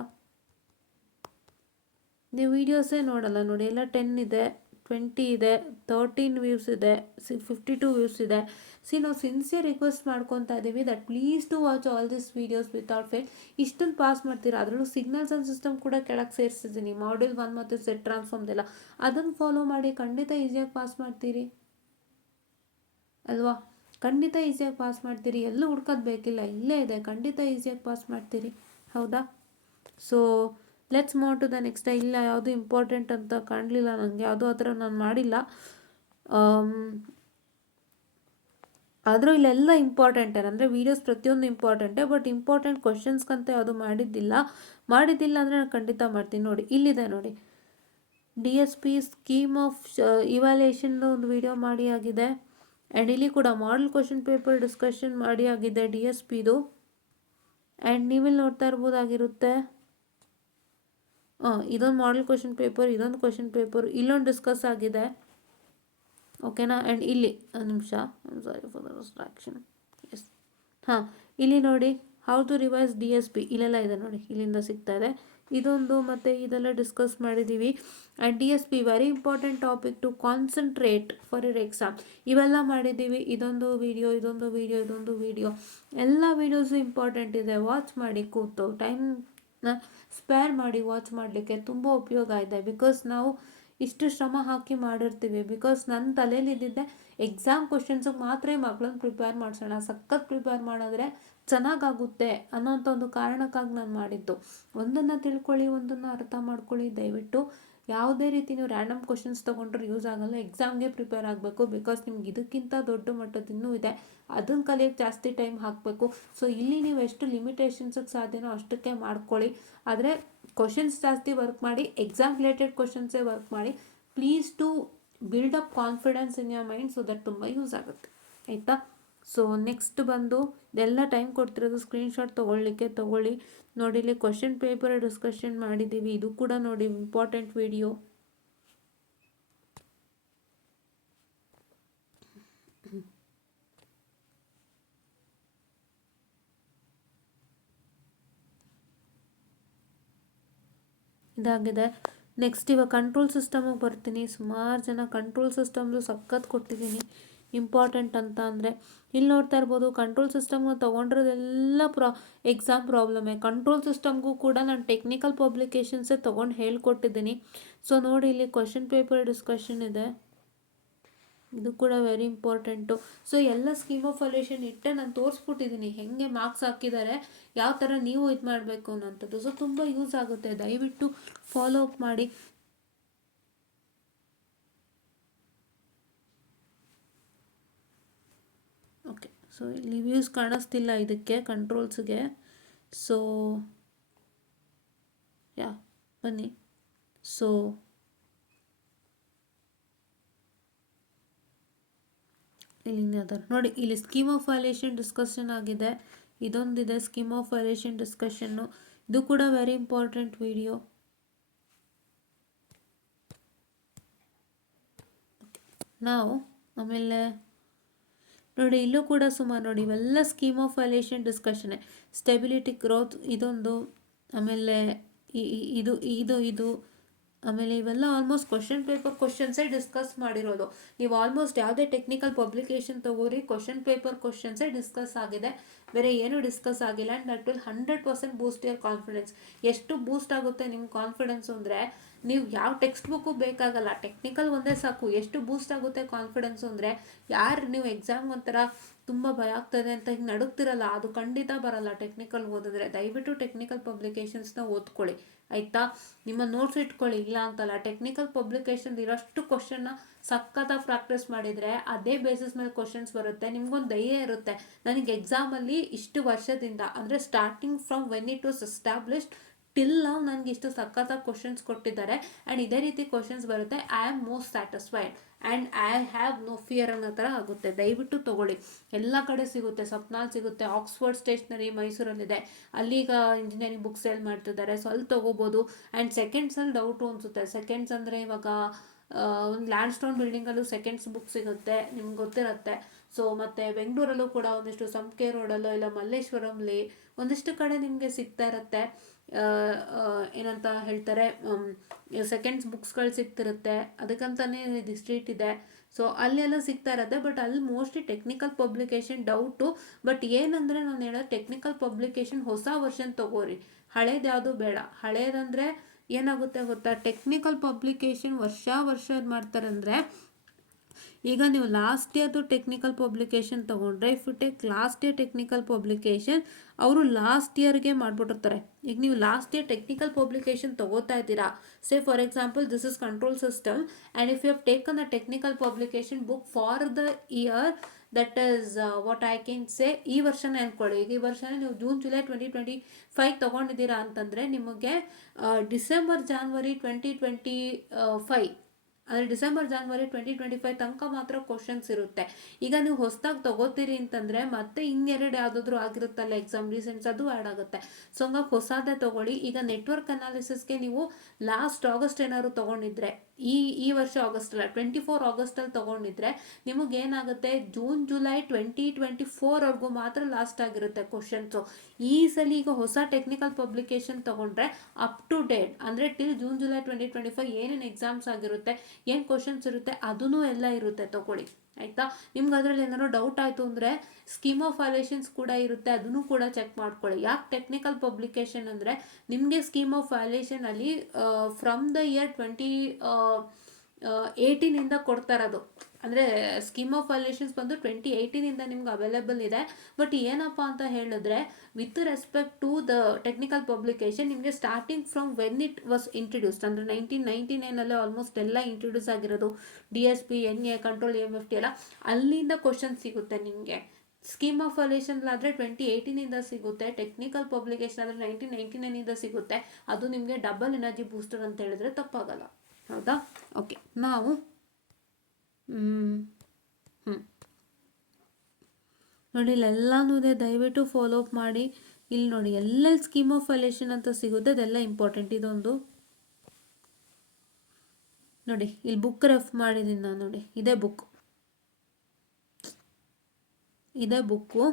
ನೀವು ವೀಡಿಯೋಸೇ ನೋಡಲ್ಲ ನೋಡಿ, ಎಲ್ಲ 10 ಇದೆ, 20 ಇದೆ, 13 ವ್ಯೂಸ್ ಇದೆ, 52 ವ್ಯೂಸ್ ಇದೆ. ನಾವು ಸಿನ್ಸಿಯರ್ ರಿಕ್ವೆಸ್ಟ್ ಮಾಡ್ಕೊತಾ ಇದ್ದೀವಿ that please to watch all this videos without fail. ಇಷ್ಟನ್ನು ಪಾಸ್ ಮಾಡ್ತೀರಾ. ಅದರಲ್ಲೂ ಸಿಗ್ನಲ್ಸ್ ಆ್ಯಂಡ್ ಸಿಸ್ಟಮ್ ಕೂಡ ಕೆಳಗೆ ಸೇರಿಸಿದ್ದೀನಿ, ಮಾಡ್ಯೂಲ್ 1 ಮತ್ತು ಸೆಟ್ ಟ್ರಾನ್ಸ್ಫಾರ್ಮ್ದೆಲ್ಲ. ಅದನ್ನು ಫಾಲೋ ಮಾಡಿ, ಖಂಡಿತ ಈಸಿಯಾಗಿ ಪಾಸ್ ಮಾಡ್ತೀರಿ ಅಲ್ವಾ? ಖಂಡಿತ ಈಸಿಯಾಗಿ ಪಾಸ್ ಮಾಡ್ತೀರಿ. ಎಲ್ಲೂ ಹುಡ್ಕೋದು ಬೇಕಿಲ್ಲ, ಇಲ್ಲೇ ಇದೆ, ಖಂಡಿತ ಈಸಿಯಾಗಿ ಪಾಸ್ ಮಾಡ್ತೀರಿ. ಹೌದಾ? So let's move to the next. ಇಲ್ಲ ಯಾವುದು ಇಂಪಾರ್ಟೆಂಟ್ ಅಂತ ಕಾಣಲಿಲ್ಲ ನನಗೆ, ಯಾವುದೋ ಆ ಥರ ನಾನು ಮಾಡಿಲ್ಲ. ಆದರೂ ಇಲ್ಲೆಲ್ಲ ಇಂಪಾರ್ಟೆಂಟೇ, ಅಂದರೆ ವೀಡಿಯೋಸ್ ಪ್ರತಿಯೊಂದು ಇಂಪಾರ್ಟೆಂಟೇ. ಬಟ್ ಇಂಪಾರ್ಟೆಂಟ್ ಕ್ವಶನ್ಸ್ಗಂತ ಯಾವುದು ಮಾಡಿದ್ದಿಲ್ಲ ಅಂದರೆ ನಾನು ಖಂಡಿತ ಮಾಡ್ತೀನಿ. ನೋಡಿ ಇಲ್ಲಿದೆ ನೋಡಿ, DSP ಸ್ಕೀಮ್ ಆಫ್ ಇವ್ಯಾಲ್ಯೂಯೇಷನ್ದು ಒಂದು ವಿಡಿಯೋ ಮಾಡಿ ಆಗಿದೆ. ಆ್ಯಂಡ್ ಇಲ್ಲಿ ಕೂಡ ಮಾಡೆಲ್ ಕ್ವಶನ್ ಪೇಪರ್ ಡಿಸ್ಕಷನ್ ಮಾಡಿ ಆಗಿದೆ DSPದು. ಆ್ಯಂಡ್ ನೀವಿಲ್ಲಿ ನೋಡ್ತಾ ಇರ್ಬೋದಾಗಿರುತ್ತೆ, ಇದೊಂದು ಮಾಡೆಲ್ ಕ್ವಶನ್ ಪೇಪರ್, ಇದೊಂದು ಕ್ವಶನ್ ಪೇಪರ್, ಇಲ್ಲೊಂದು ಡಿಸ್ಕಸ್ ಆಗಿದೆ. ಓಕೆನಾ? ಆ್ಯಂಡ್ ಇಲ್ಲಿ ಒಂದು ನಿಮಿಷ, sorry for the distraction. Yes, ಇಲ್ಲಿ ನೋಡಿ, ಹೌ ಟು ರಿವೈಸ್ DSP ಇಲ್ಲೆಲ್ಲ ಇದೆ ನೋಡಿ, ಇಲ್ಲಿಂದ ಸಿಗ್ತಾ ಇದೆ. ಇದೊಂದು ಮತ್ತು ಇದೆಲ್ಲ ಡಿಸ್ಕಸ್ ಮಾಡಿದ್ದೀವಿ. And DSP very important topic to concentrate for your exam, ಇವೆಲ್ಲ ಮಾಡಿದ್ದೀವಿ. ಇದೊಂದು ವಿಡಿಯೋ, ಇದೊಂದು ವಿಡಿಯೋ, ಇದೊಂದು ವಿಡಿಯೋ, ಎಲ್ಲ ವೀಡಿಯೋಸು ಇಂಪಾರ್ಟೆಂಟ್ ಇದೆ. ವಾಚ್ ಮಾಡಿ, ಕೂತು ಟೈಮ್ನ ಸ್ಪೇರ್ ಮಾಡಿ ವಾಚ್ ಮಾಡಲಿಕ್ಕೆ ತುಂಬ ಉಪಯೋಗ ಇದೆ. ಬಿಕಾಸ್ ನಾವು ಇಷ್ಟು ಶ್ರಮ ಹಾಕಿ ಮಾಡಿರ್ತೀವಿ. ಬಿಕಾಸ್ ನನ್ನ ತಲೆಯಲ್ಲಿ ಇದ್ದಿದ್ದೆ ಎಕ್ಸಾಮ್ ಕ್ವಶನ್ಸಿಗೆ ಮಾತ್ರ ಮಕ್ಕಳನ್ನ ಪ್ರಿಪೇರ್ ಮಾಡಿಸೋಣ, ಸಖತ್ ಪ್ರಿಪೇರ್ ಮಾಡಿದ್ರೆ ಚೆನ್ನಾಗಾಗುತ್ತೆ ಅನ್ನೋಂಥ ಒಂದು ಕಾರಣಕ್ಕಾಗಿ ನಾನು ಮಾಡಿದ್ದು. ಒಂದನ್ನು ತಿಳ್ಕೊಳ್ಳಿ, ಒಂದನ್ನು ಅರ್ಥ ಮಾಡ್ಕೊಳ್ಳಿ. ದಯವಿಟ್ಟು ಯಾವುದೇ ರೀತಿ ನೀವು ರ್ಯಾಂಡಮ್ ಕ್ವಶನ್ಸ್ ತೊಗೊಂಡ್ರೆ ಯೂಸ್ ಆಗೋಲ್ಲ. ಎಕ್ಸಾಮ್ಗೆ ಪ್ರಿಪೇರ್ ಆಗಬೇಕು. ಬಿಕಾಸ್ ನಿಮ್ಗೆ ಇದಕ್ಕಿಂತ ದೊಡ್ಡ ಮಟ್ಟದ್ದು ಇನ್ನೂ ಇದೆ, ಅದನ್ನು ಕಲಿಯೋಕ್ಕೆ ಜಾಸ್ತಿ ಟೈಮ್ ಹಾಕಬೇಕು. ಸೊ ಇಲ್ಲಿ ನೀವು ಎಷ್ಟು ಲಿಮಿಟೇಷನ್ಸಿಗೆ ಸಾಧ್ಯನೋ ಅಷ್ಟಕ್ಕೆ ಮಾಡ್ಕೊಳ್ಳಿ. ಆದರೆ ಕ್ವಶನ್ಸ್ ಜಾಸ್ತಿ ವರ್ಕ್ ಮಾಡಿ, ಎಕ್ಸಾಮ್ ರಿಲೇಟೆಡ್ ಕ್ವಶನ್ಸೇ ವರ್ಕ್ ಮಾಡಿ. Please to build up confidence in your mind, so that ತುಂಬ ಯೂಸ್ ಆಗುತ್ತೆ. ಆಯಿತಾ? ಸೊ ನೆಕ್ಸ್ಟ್ ಬಂದು ಇದೆಲ್ಲ ಟೈಮ್ ಕೊಡ್ತಿರೋದು ಸ್ಕ್ರೀನ್ಶಾಟ್ ತೊಗೊಳ್ಳಿ. ನೋಡಿ, ಇಲ್ಲಿ ಕ್ವಶನ್ ಪೇಪರ್ ಡಿಸ್ಕಷನ್ ಮಾಡಿದ್ದೀವಿ, ಇದು ಕೂಡ ನೋಡಿ ಇಂಪಾರ್ಟೆಂಟ್ ವಿಡಿಯೋ. ಇದಾಗಿದೆ. ನೆಕ್ಸ್ಟ್ ಇವಾಗ ಕಂಟ್ರೋಲ್ ಸಿಸ್ಟಮಿಗೆ ಬರ್ತೀನಿ. ಸುಮಾರು ಜನ ಕಂಟ್ರೋಲ್ ಸಿಸ್ಟಮ್ದು ಸಖತ್ ಕೊಟ್ಟಿದ್ದೀನಿ ಇಂಪಾರ್ಟೆಂಟ್ ಅಂತ. ಅಂದರೆ ಇಲ್ಲಿ ನೋಡ್ತಾ ಇರ್ಬೋದು, ಕಂಟ್ರೋಲ್ ಸಿಸ್ಟಮ್ಗೆ ತೊಗೊಂಡಿರೋದೆಲ್ಲ ಎಕ್ಸಾಮ್ ಪ್ರಾಬ್ಲಮೇ. ಕಂಟ್ರೋಲ್ ಸಿಸ್ಟಮ್ಗೂ ಕೂಡ ನಾನು ಟೆಕ್ನಿಕಲ್ ಪಬ್ಲಿಕೇಶನ್ಸೇ ತೊಗೊಂಡು ಹೇಳ್ಕೊಟ್ಟಿದ್ದೀನಿ. ಸೊ ನೋಡಿ, ಇಲ್ಲಿ ಕ್ವಶನ್ ಪೇಪರ್ ಡಿಸ್ಕಷನ್ ಇದೆ, ಇದು ಕೂಡ ವೆರಿ ಇಂಪಾರ್ಟೆಂಟು. ಸೊ ಎಲ್ಲ ಸ್ಕೀಮ್ ಆಫ್ ಅಲ್ಯೂಷನ್ ಇಟ್ಟೆ ನಾನು ತೋರಿಸ್ಬಿಟ್ಟಿದ್ದೀನಿ, ಹೆಂಗೆ ಮಾರ್ಕ್ಸ್ ಹಾಕಿದ್ದಾರೆ, ಯಾವ ಥರ ನೀವು ಇದು ಮಾಡಬೇಕು ಅನ್ನೋಂಥದ್ದು. ಸೊ ತುಂಬ ಯೂಸ್ ಆಗುತ್ತೆ, ದಯವಿಟ್ಟು ಫಾಲೋ ಅಪ್ ಮಾಡಿ. ಓಕೆ, ಸೊ ಇಲ್ಲಿ ವ್ಯೂಸ್ ಕಾಣಿಸ್ತಿಲ್ಲ ಇದಕ್ಕೆ ಕಂಟ್ರೋಲ್ಸ್ಗೆ. ಸೊ ಯಾ ಬನ್ನಿ. ಸೊ ಇಲ್ಲಿ ನೋಡಿ, ಇಲ್ಲಿ ಸ್ಕೀಮ್ ಆಫ್ ವೈಲೇಷನ್ ಡಿಸ್ಕಷನ್ ಆಗಿದೆ, ಇದೊಂದಿದೆ ಸ್ಕೀಮ್ ಆಫ್ ವೈಲೇಷನ್ ಡಿಸ್ಕಷನ್ನು, ಇದು ಕೂಡ ವೆರಿ ಇಂಪಾರ್ಟೆಂಟ್ ವಿಡಿಯೋ. ನಾವು ಆಮೇಲೆ ನೋಡಿ, ಇಲ್ಲೂ ಕೂಡ ಸುಮಾರು ನೋಡಿ, ಇವೆಲ್ಲ ಸ್ಕೀಮ್ ಆಫ್ ವೈಲೇಷನ್ ಡಿಸ್ಕಷನ್ನೇ. ಸ್ಟೆಬಿಲಿಟಿ ಗ್ರೋತ್ ಇದೊಂದು, ಆಮೇಲೆ ಇದು ಇದು ಇದು ಆಮೇಲೆ ಇವೆಲ್ಲ ಆಲ್ಮೋಸ್ಟ್ ಕ್ವಶನ್ ಪೇಪರ್ ಕ್ವಶನ್ಸೇ ಡಿಸ್ಕಸ್ ಮಾಡಿರೋದು. ನೀವು ಆಲ್ಮೋಸ್ಟ್ ಯಾವುದೇ ಟೆಕ್ನಿಕಲ್ ಪಬ್ಲಿಕೇಶನ್ ತಗೋರಿ, ಕ್ವಶನ್ ಪೇಪರ್ ಕ್ವಶನ್ಸೇ ಡಿಸ್ಕಸ್ ಆಗಿದೆ, ಬೇರೆ ಏನೂ ಡಿಸ್ಕಸ್ ಆಗಿಲ್ಲ. And that will 100% boost your confidence. ಎಷ್ಟು ಬೂಸ್ಟ್ ಆಗುತ್ತೆ ನಿಮ್ಮ ಕಾನ್ಫಿಡೆನ್ಸ್ ಅಂದರೆ, ನೀವು ಯಾವ ಟೆಕ್ಸ್ಟ್ ಬುಕ್ಕು ಬೇಕಾಗಲ್ಲ, ಟೆಕ್ನಿಕಲ್ ಒಂದೇ ಸಾಕು. ಎಷ್ಟು ಬೂಸ್ಟ್ ಆಗುತ್ತೆ ಕಾನ್ಫಿಡೆನ್ಸು ಅಂದರೆ, ಯಾರು ನೀವು ಎಕ್ಸಾಮ್ ಒಂಥರ ತುಂಬ ಭಯ ಆಗ್ತದೆ ಅಂತ ಹಿಂಗೆ ನಡುಗ್ತಿರಲ್ಲ, ಅದು ಖಂಡಿತ ಬರಲ್ಲ ಟೆಕ್ನಿಕಲ್ ಓದಿದ್ರೆ. ದಯವಿಟ್ಟು ಟೆಕ್ನಿಕಲ್ ಪಬ್ಲಿಕೇಶನ್ಸ್ನ ಓದ್ಕೊಳ್ಳಿ, ಆಯಿತಾ? ನಿಮ್ಮ ನೋಟ್ಸ್ ಇಟ್ಕೊಳ್ಳಿ, ಇಲ್ಲ ಅಂತಲ್ಲ. ಟೆಕ್ನಿಕಲ್ ಪಬ್ಲಿಕೇಶನ್ ಇರೋಷ್ಟು ಕ್ವಶನ್ನ ಸಖತ್ತಾಗಿ ಪ್ರಾಕ್ಟೀಸ್ ಮಾಡಿದರೆ ಅದೇ ಬೇಸಿಸ್ ಮೇಲೆ ಕ್ವಶನ್ಸ್ ಬರುತ್ತೆ. ನಿಮ್ಗೊಂದು ಧೈರ್ಯ ಇರುತ್ತೆ, ನನಗೆ ಎಕ್ಸಾಮಲ್ಲಿ ಇಷ್ಟು ವರ್ಷದಿಂದ ಅಂದರೆ starting from when it was established till ನಾವು ನನಗೆ ಇಷ್ಟು ಸಖತ್ತಾಗಿ ಕ್ವಶನ್ಸ್ ಕೊಟ್ಟಿದ್ದಾರೆ ಆ್ಯಂಡ್ ಇದೇ ರೀತಿ ಕ್ವಶನ್ಸ್ ಬರುತ್ತೆ, I am most satisfied and I have no fear ಅನ್ನೋ ಥರ ಆಗುತ್ತೆ. ದಯವಿಟ್ಟು ತೊಗೊಳ್ಳಿ, ಎಲ್ಲ ಕಡೆ ಸಿಗುತ್ತೆ, ಸಪ್ನಾಲ್ ಸಿಗುತ್ತೆ, ಆಕ್ಸ್ಫರ್ಡ್ ಸ್ಟೇಷನರಿ ಮೈಸೂರಲ್ಲಿದೆ, ಅಲ್ಲಿಗ ಇಂಜಿನಿಯರಿಂಗ್ ಬುಕ್ಸ್ ಸೇಲ್ ಮಾಡ್ತಿದ್ದಾರೆ, ಸೊ ಅಲ್ಲಿ ತೊಗೋಬೋದು. ಆ್ಯಂಡ್ ಸೆಕೆಂಡ್ಸಲ್ಲಿ ಡೌಟು ಅನಿಸುತ್ತೆ, ಸೆಕೆಂಡ್ಸ್ ಅಂದರೆ ಇವಾಗ ಒಂದು ಲ್ಯಾಂಡ್ ಸ್ಟೋನ್ ಬಿಲ್ಡಿಂಗಲ್ಲೂ ಸೆಕೆಂಡ್ಸ್ ಬುಕ್ ಸಿಗುತ್ತೆ, ನಿಮ್ಗೆ ಗೊತ್ತಿರುತ್ತೆ. ಸೊ ಮತ್ತು ಬೆಂಗಳೂರಲ್ಲೂ ಕೂಡ ಒಂದಿಷ್ಟು ಸಂಕೆ ರೋಡಲ್ಲೋ ಇಲ್ಲ ಮಲ್ಲೇಶ್ವರಂಲಿ ಒಂದಿಷ್ಟು ಕಡೆ ನಿಮಗೆ ಸಿಗ್ತಾ ಇರುತ್ತೆ. ಏನಂತ ಹೇಳ್ತಾರೆ, ಸೆಕೆಂಡ್ಸ್ ಬುಕ್ಸ್ಗಳು ಸಿಗ್ತಿರುತ್ತೆ, ಅದಕ್ಕಂತಲೇ ಇದು ಸ್ಟ್ರೀಟ್ ಇದೆ. ಸೊ ಅಲ್ಲೆಲ್ಲ ಸಿಗ್ತಾ ಇರುತ್ತೆ. ಬಟ್ ಅಲ್ಲಿ mostly technical publication doubt. But ಏನಂದರೆ ನಾನು ಹೇಳೋದು, ಟೆಕ್ನಿಕಲ್ ಪಬ್ಲಿಕೇಶನ್ ಹೊಸ ವರ್ಷನ್ ತೊಗೋರಿ, ಹಳೇದು ಯಾವುದು ಬೇಡ. ಹಳೇದಂದರೆ ಏನಾಗುತ್ತೆ ಗೊತ್ತಾ, ಟೆಕ್ನಿಕಲ್ ಪಬ್ಲಿಕೇಶನ್ ವರ್ಷ ಇದು ಮಾಡ್ತಾರೆ ಅಂದರೆ, ಈಗ ನೀವು ಲಾಸ್ಟ್ ಇಯರ್ದು ಟೆಕ್ನಿಕಲ್ ಪಬ್ಲಿಕೇಶನ್ ತೊಗೊಂಡ್ರೆ, if you take last year technical publication, ಅವರು ಲಾಸ್ಟ್ ಇಯರ್ಗೆ ಮಾಡಿಬಿಟ್ಟಿರ್ತಾರೆ. ಈಗ ನೀವು ಲಾಸ್ಟ್ ಇಯರ್ ಟೆಕ್ನಿಕಲ್ ಪಬ್ಲಿಕೇಶನ್ ತೊಗೋತಾ ಇದ್ದೀರಾ, say for example this is control system and if you have taken the technical publication book for the year that is what I can say, ಈ ವರ್ಷನೇ ಅಂದ್ಕೊಳ್ಳಿ. ಈಗ ಈ ವರ್ಷನೇ ನೀವು ಜೂನ್ ಜುಲೈ 2025 ತೊಗೊಂಡಿದ್ದೀರಾ ಅಂತಂದರೆ, ನಿಮಗೆ ಡಿಸೆಂಬರ್ ಜಾನ್ವರಿ 2025 ಅಂದರೆ ಡಿಸೆಂಬರ್ ಜಾನ್ವರಿ 2025 ತನಕ ಮಾತ್ರ ಕ್ವಶನ್ಸ್ ಇರುತ್ತೆ. ಈಗ ನೀವು ಹೊಸದಾಗಿ ತೊಗೋತೀರಿ ಅಂತಂದರೆ ಮತ್ತೆ ಇನ್ನೆರಡು ಯಾವುದಾದ್ರೂ ಆಗಿರುತ್ತಲ್ಲ ಎಕ್ಸಾಮ್ ರೀಸೆಂಟ್ಸ್, ಅದು ಆ್ಯಡ್ ಆಗುತ್ತೆ. ಸೊ ಹಂಗಾಗಿ ಹೊಸದೇ ತೊಗೊಳ್ಳಿ. ಈಗ ನೆಟ್ವರ್ಕ್ ಅನಾಲಿಸಿಸ್ಗೆ ನೀವು ಲಾಸ್ಟ್ ಆಗಸ್ಟ್ ಏನಾದ್ರು ತೊಗೊಂಡಿದ್ರೆ, ಈ ವರ್ಷ ಆಗಸ್ಟ್ ಅಲ್ಲ 24 ಆಗಸ್ಟಲ್ಲಿ ತೊಗೊಂಡಿದ್ರೆ, ನಿಮಗೇನಾಗುತ್ತೆ ಜೂನ್ ಜುಲೈ 2024ವರೆಗೂ ಮಾತ್ರ ಲಾಸ್ಟ್ ಆಗಿರುತ್ತೆ ಕ್ವಶನ್ಸು. ಈ ಸಲ ಈಗ ಹೊಸ ಟೆಕ್ನಿಕಲ್ ಪಬ್ಲಿಕೇಶನ್ ತೊಗೊಂಡ್ರೆ ಅಪ್ ಟು ಡೇಟ್ ಅಂದರೆ ಟಿಲ್ ಜೂನ್ ಜುಲೈ 2025 ಏನೇನು ಎಕ್ಸಾಮ್ಸ್ ಆಗಿರುತ್ತೆ, ಏನು ಕ್ವಶನ್ಸ್ ಇರುತ್ತೆ, ಅದೂ ಎಲ್ಲ ಇರುತ್ತೆ, ತೊಗೊಳ್ಳಿ ಆಯಿತಾ. ನಿಮ್ಗೆ ಅದರಲ್ಲಿ ಏನಾದ್ರು ಡೌಟ್ ಆಯಿತು ಅಂದರೆ ಸ್ಕೀಮ್ ಆಫ್ ವೈಲೇಷನ್ಸ್ ಕೂಡ ಇರುತ್ತೆ, ಅದನ್ನು ಕೂಡ ಚೆಕ್ ಮಾಡ್ಕೊಳ್ಳಿ. ಯಾಕೆ ಟೆಕ್ನಿಕಲ್ ಪಬ್ಲಿಕೇಶನ್ ಅಂದರೆ, ನಿಮಗೆ ಸ್ಕೀಮ್ ಆಫ್ ವೈಲೇಷನಲ್ಲಿ ಫ್ರಮ್ ದ ಇಯರ್ 2018ಇಂದ ಕೊಡ್ತಾ ಇರೋದು. ಅಂದರೆ ಸ್ಕೀಮ್ ಆಫ್ ವೈಲೇಷನ್ಸ್ ಬಂದು 2018ಇಂದ ನಿಮ್ಗೆ ಅವೈಲೇಬಲ್ ಇದೆ. ಬಟ್ ಏನಪ್ಪ ಅಂತ ಹೇಳಿದ್ರೆ, with respect to the technical publication ನಿಮಗೆ starting from when it was introduced ಅಂದರೆ 1999 ಆಲ್ಮೋಸ್ಟ್ ಎಲ್ಲ ಇಂಟ್ರೊಡ್ಯೂಸ್ ಆಗಿರೋದು, DSP, NA, ಕಂಟ್ರೋಲ್, EMFT ಎಲ್ಲ ಅಲ್ಲಿಂದ ಕ್ವಶನ್ ಸಿಗುತ್ತೆ ನಿಮಗೆ. ಸ್ಕೀಮ್ ಆಫ್ ವೈಲೇಷನ್ಲಾದರೆ 2018ಇಂದ ಸಿಗುತ್ತೆ, ಟೆಕ್ನಿಕಲ್ ಪಬ್ಲಿಕೇಶನ್ ಆದರೆ 1999ಇಂದ ಸಿಗುತ್ತೆ. ಅದು ನಿಮಗೆ ಡಬಲ್ ಎನರ್ಜಿ ಬೂಸ್ಟರ್ ಅಂತ ಹೇಳಿದ್ರೆ ತಪ್ಪಾಗಲ್ಲ, ಹೌದಾ. ಓಕೆ, ನಾವು ನೋಡಿ ಇಲ್ಲೆಲ್ಲನೂ ಇದೆ, ದಯವಿಟ್ಟು ಫಾಲೋ ಅಪ್ ಮಾಡಿ. ಇಲ್ಲಿ ನೋಡಿ ಎಲ್ಲ ಸ್ಕೀಮ್ ಆಫ್ ವೈಲೇಷನ್ ಅಂತ ಸಿಗುತ್ತೆ, ಅದೆಲ್ಲ ಇಂಪಾರ್ಟೆಂಟ್. ಇದೊಂದು ನೋಡಿ, ಇಲ್ಲಿ ಬುಕ್ ರೆಫ್ ಮಾಡಿದ್ದೀನಿ ನಾನು, ನೋಡಿ ಇದೇ ಬುಕ್ಕು,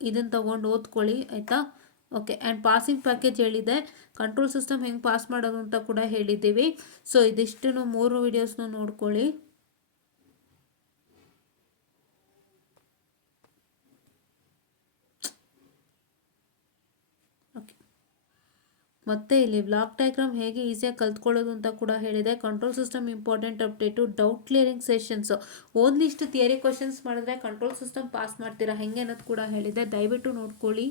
ಇದನ್ನು ತೊಗೊಂಡು ಓದ್ಕೊಳ್ಳಿ ಆಯಿತಾ. ಓಕೆ, ಆ್ಯಂಡ್ ಪಾಸಿಂಗ್ ಪ್ಯಾಕೇಜ್ ಹೇಳಿದೆ, ಕಂಟ್ರೋಲ್ ಸಿಸ್ಟಮ್ ಹೆಂಗೆ ಪಾಸ್ ಮಾಡೋದು ಅಂತ ಕೂಡ ಹೇಳಿದ್ದೀವಿ. ಸೊ ಇದಿಷ್ಟು 3 ವೀಡಿಯೋಸ್ನ ನೋಡ್ಕೊಳ್ಳಿ. ಮತ್ತು ಇಲ್ಲಿ ಬ್ಲಾಕ್ ಡಯಾಗ್ರಾಮ್ ಹೇಗೆ ಈಸಿಯಾಗಿ ಕಲ್ತ್ಕೊಳ್ಳೋದು ಅಂತ ಕೂಡ ಹೇಳಿದೆ. Control system important update, doubt clearing sessions, only ಇಷ್ಟು ಥಿಯರಿ ಕ್ವಶನ್ಸ್ ಮಾಡಿದ್ರೆ ಕಂಟ್ರೋಲ್ ಸಿಸ್ಟಮ್ ಪಾಸ್ ಮಾಡ್ತೀರಾ ಹೆಂಗೆ ಅನ್ನೋದು ಕೂಡ ಹೇಳಿದೆ, ದಯವಿಟ್ಟು ನೋಡ್ಕೊಳ್ಳಿ.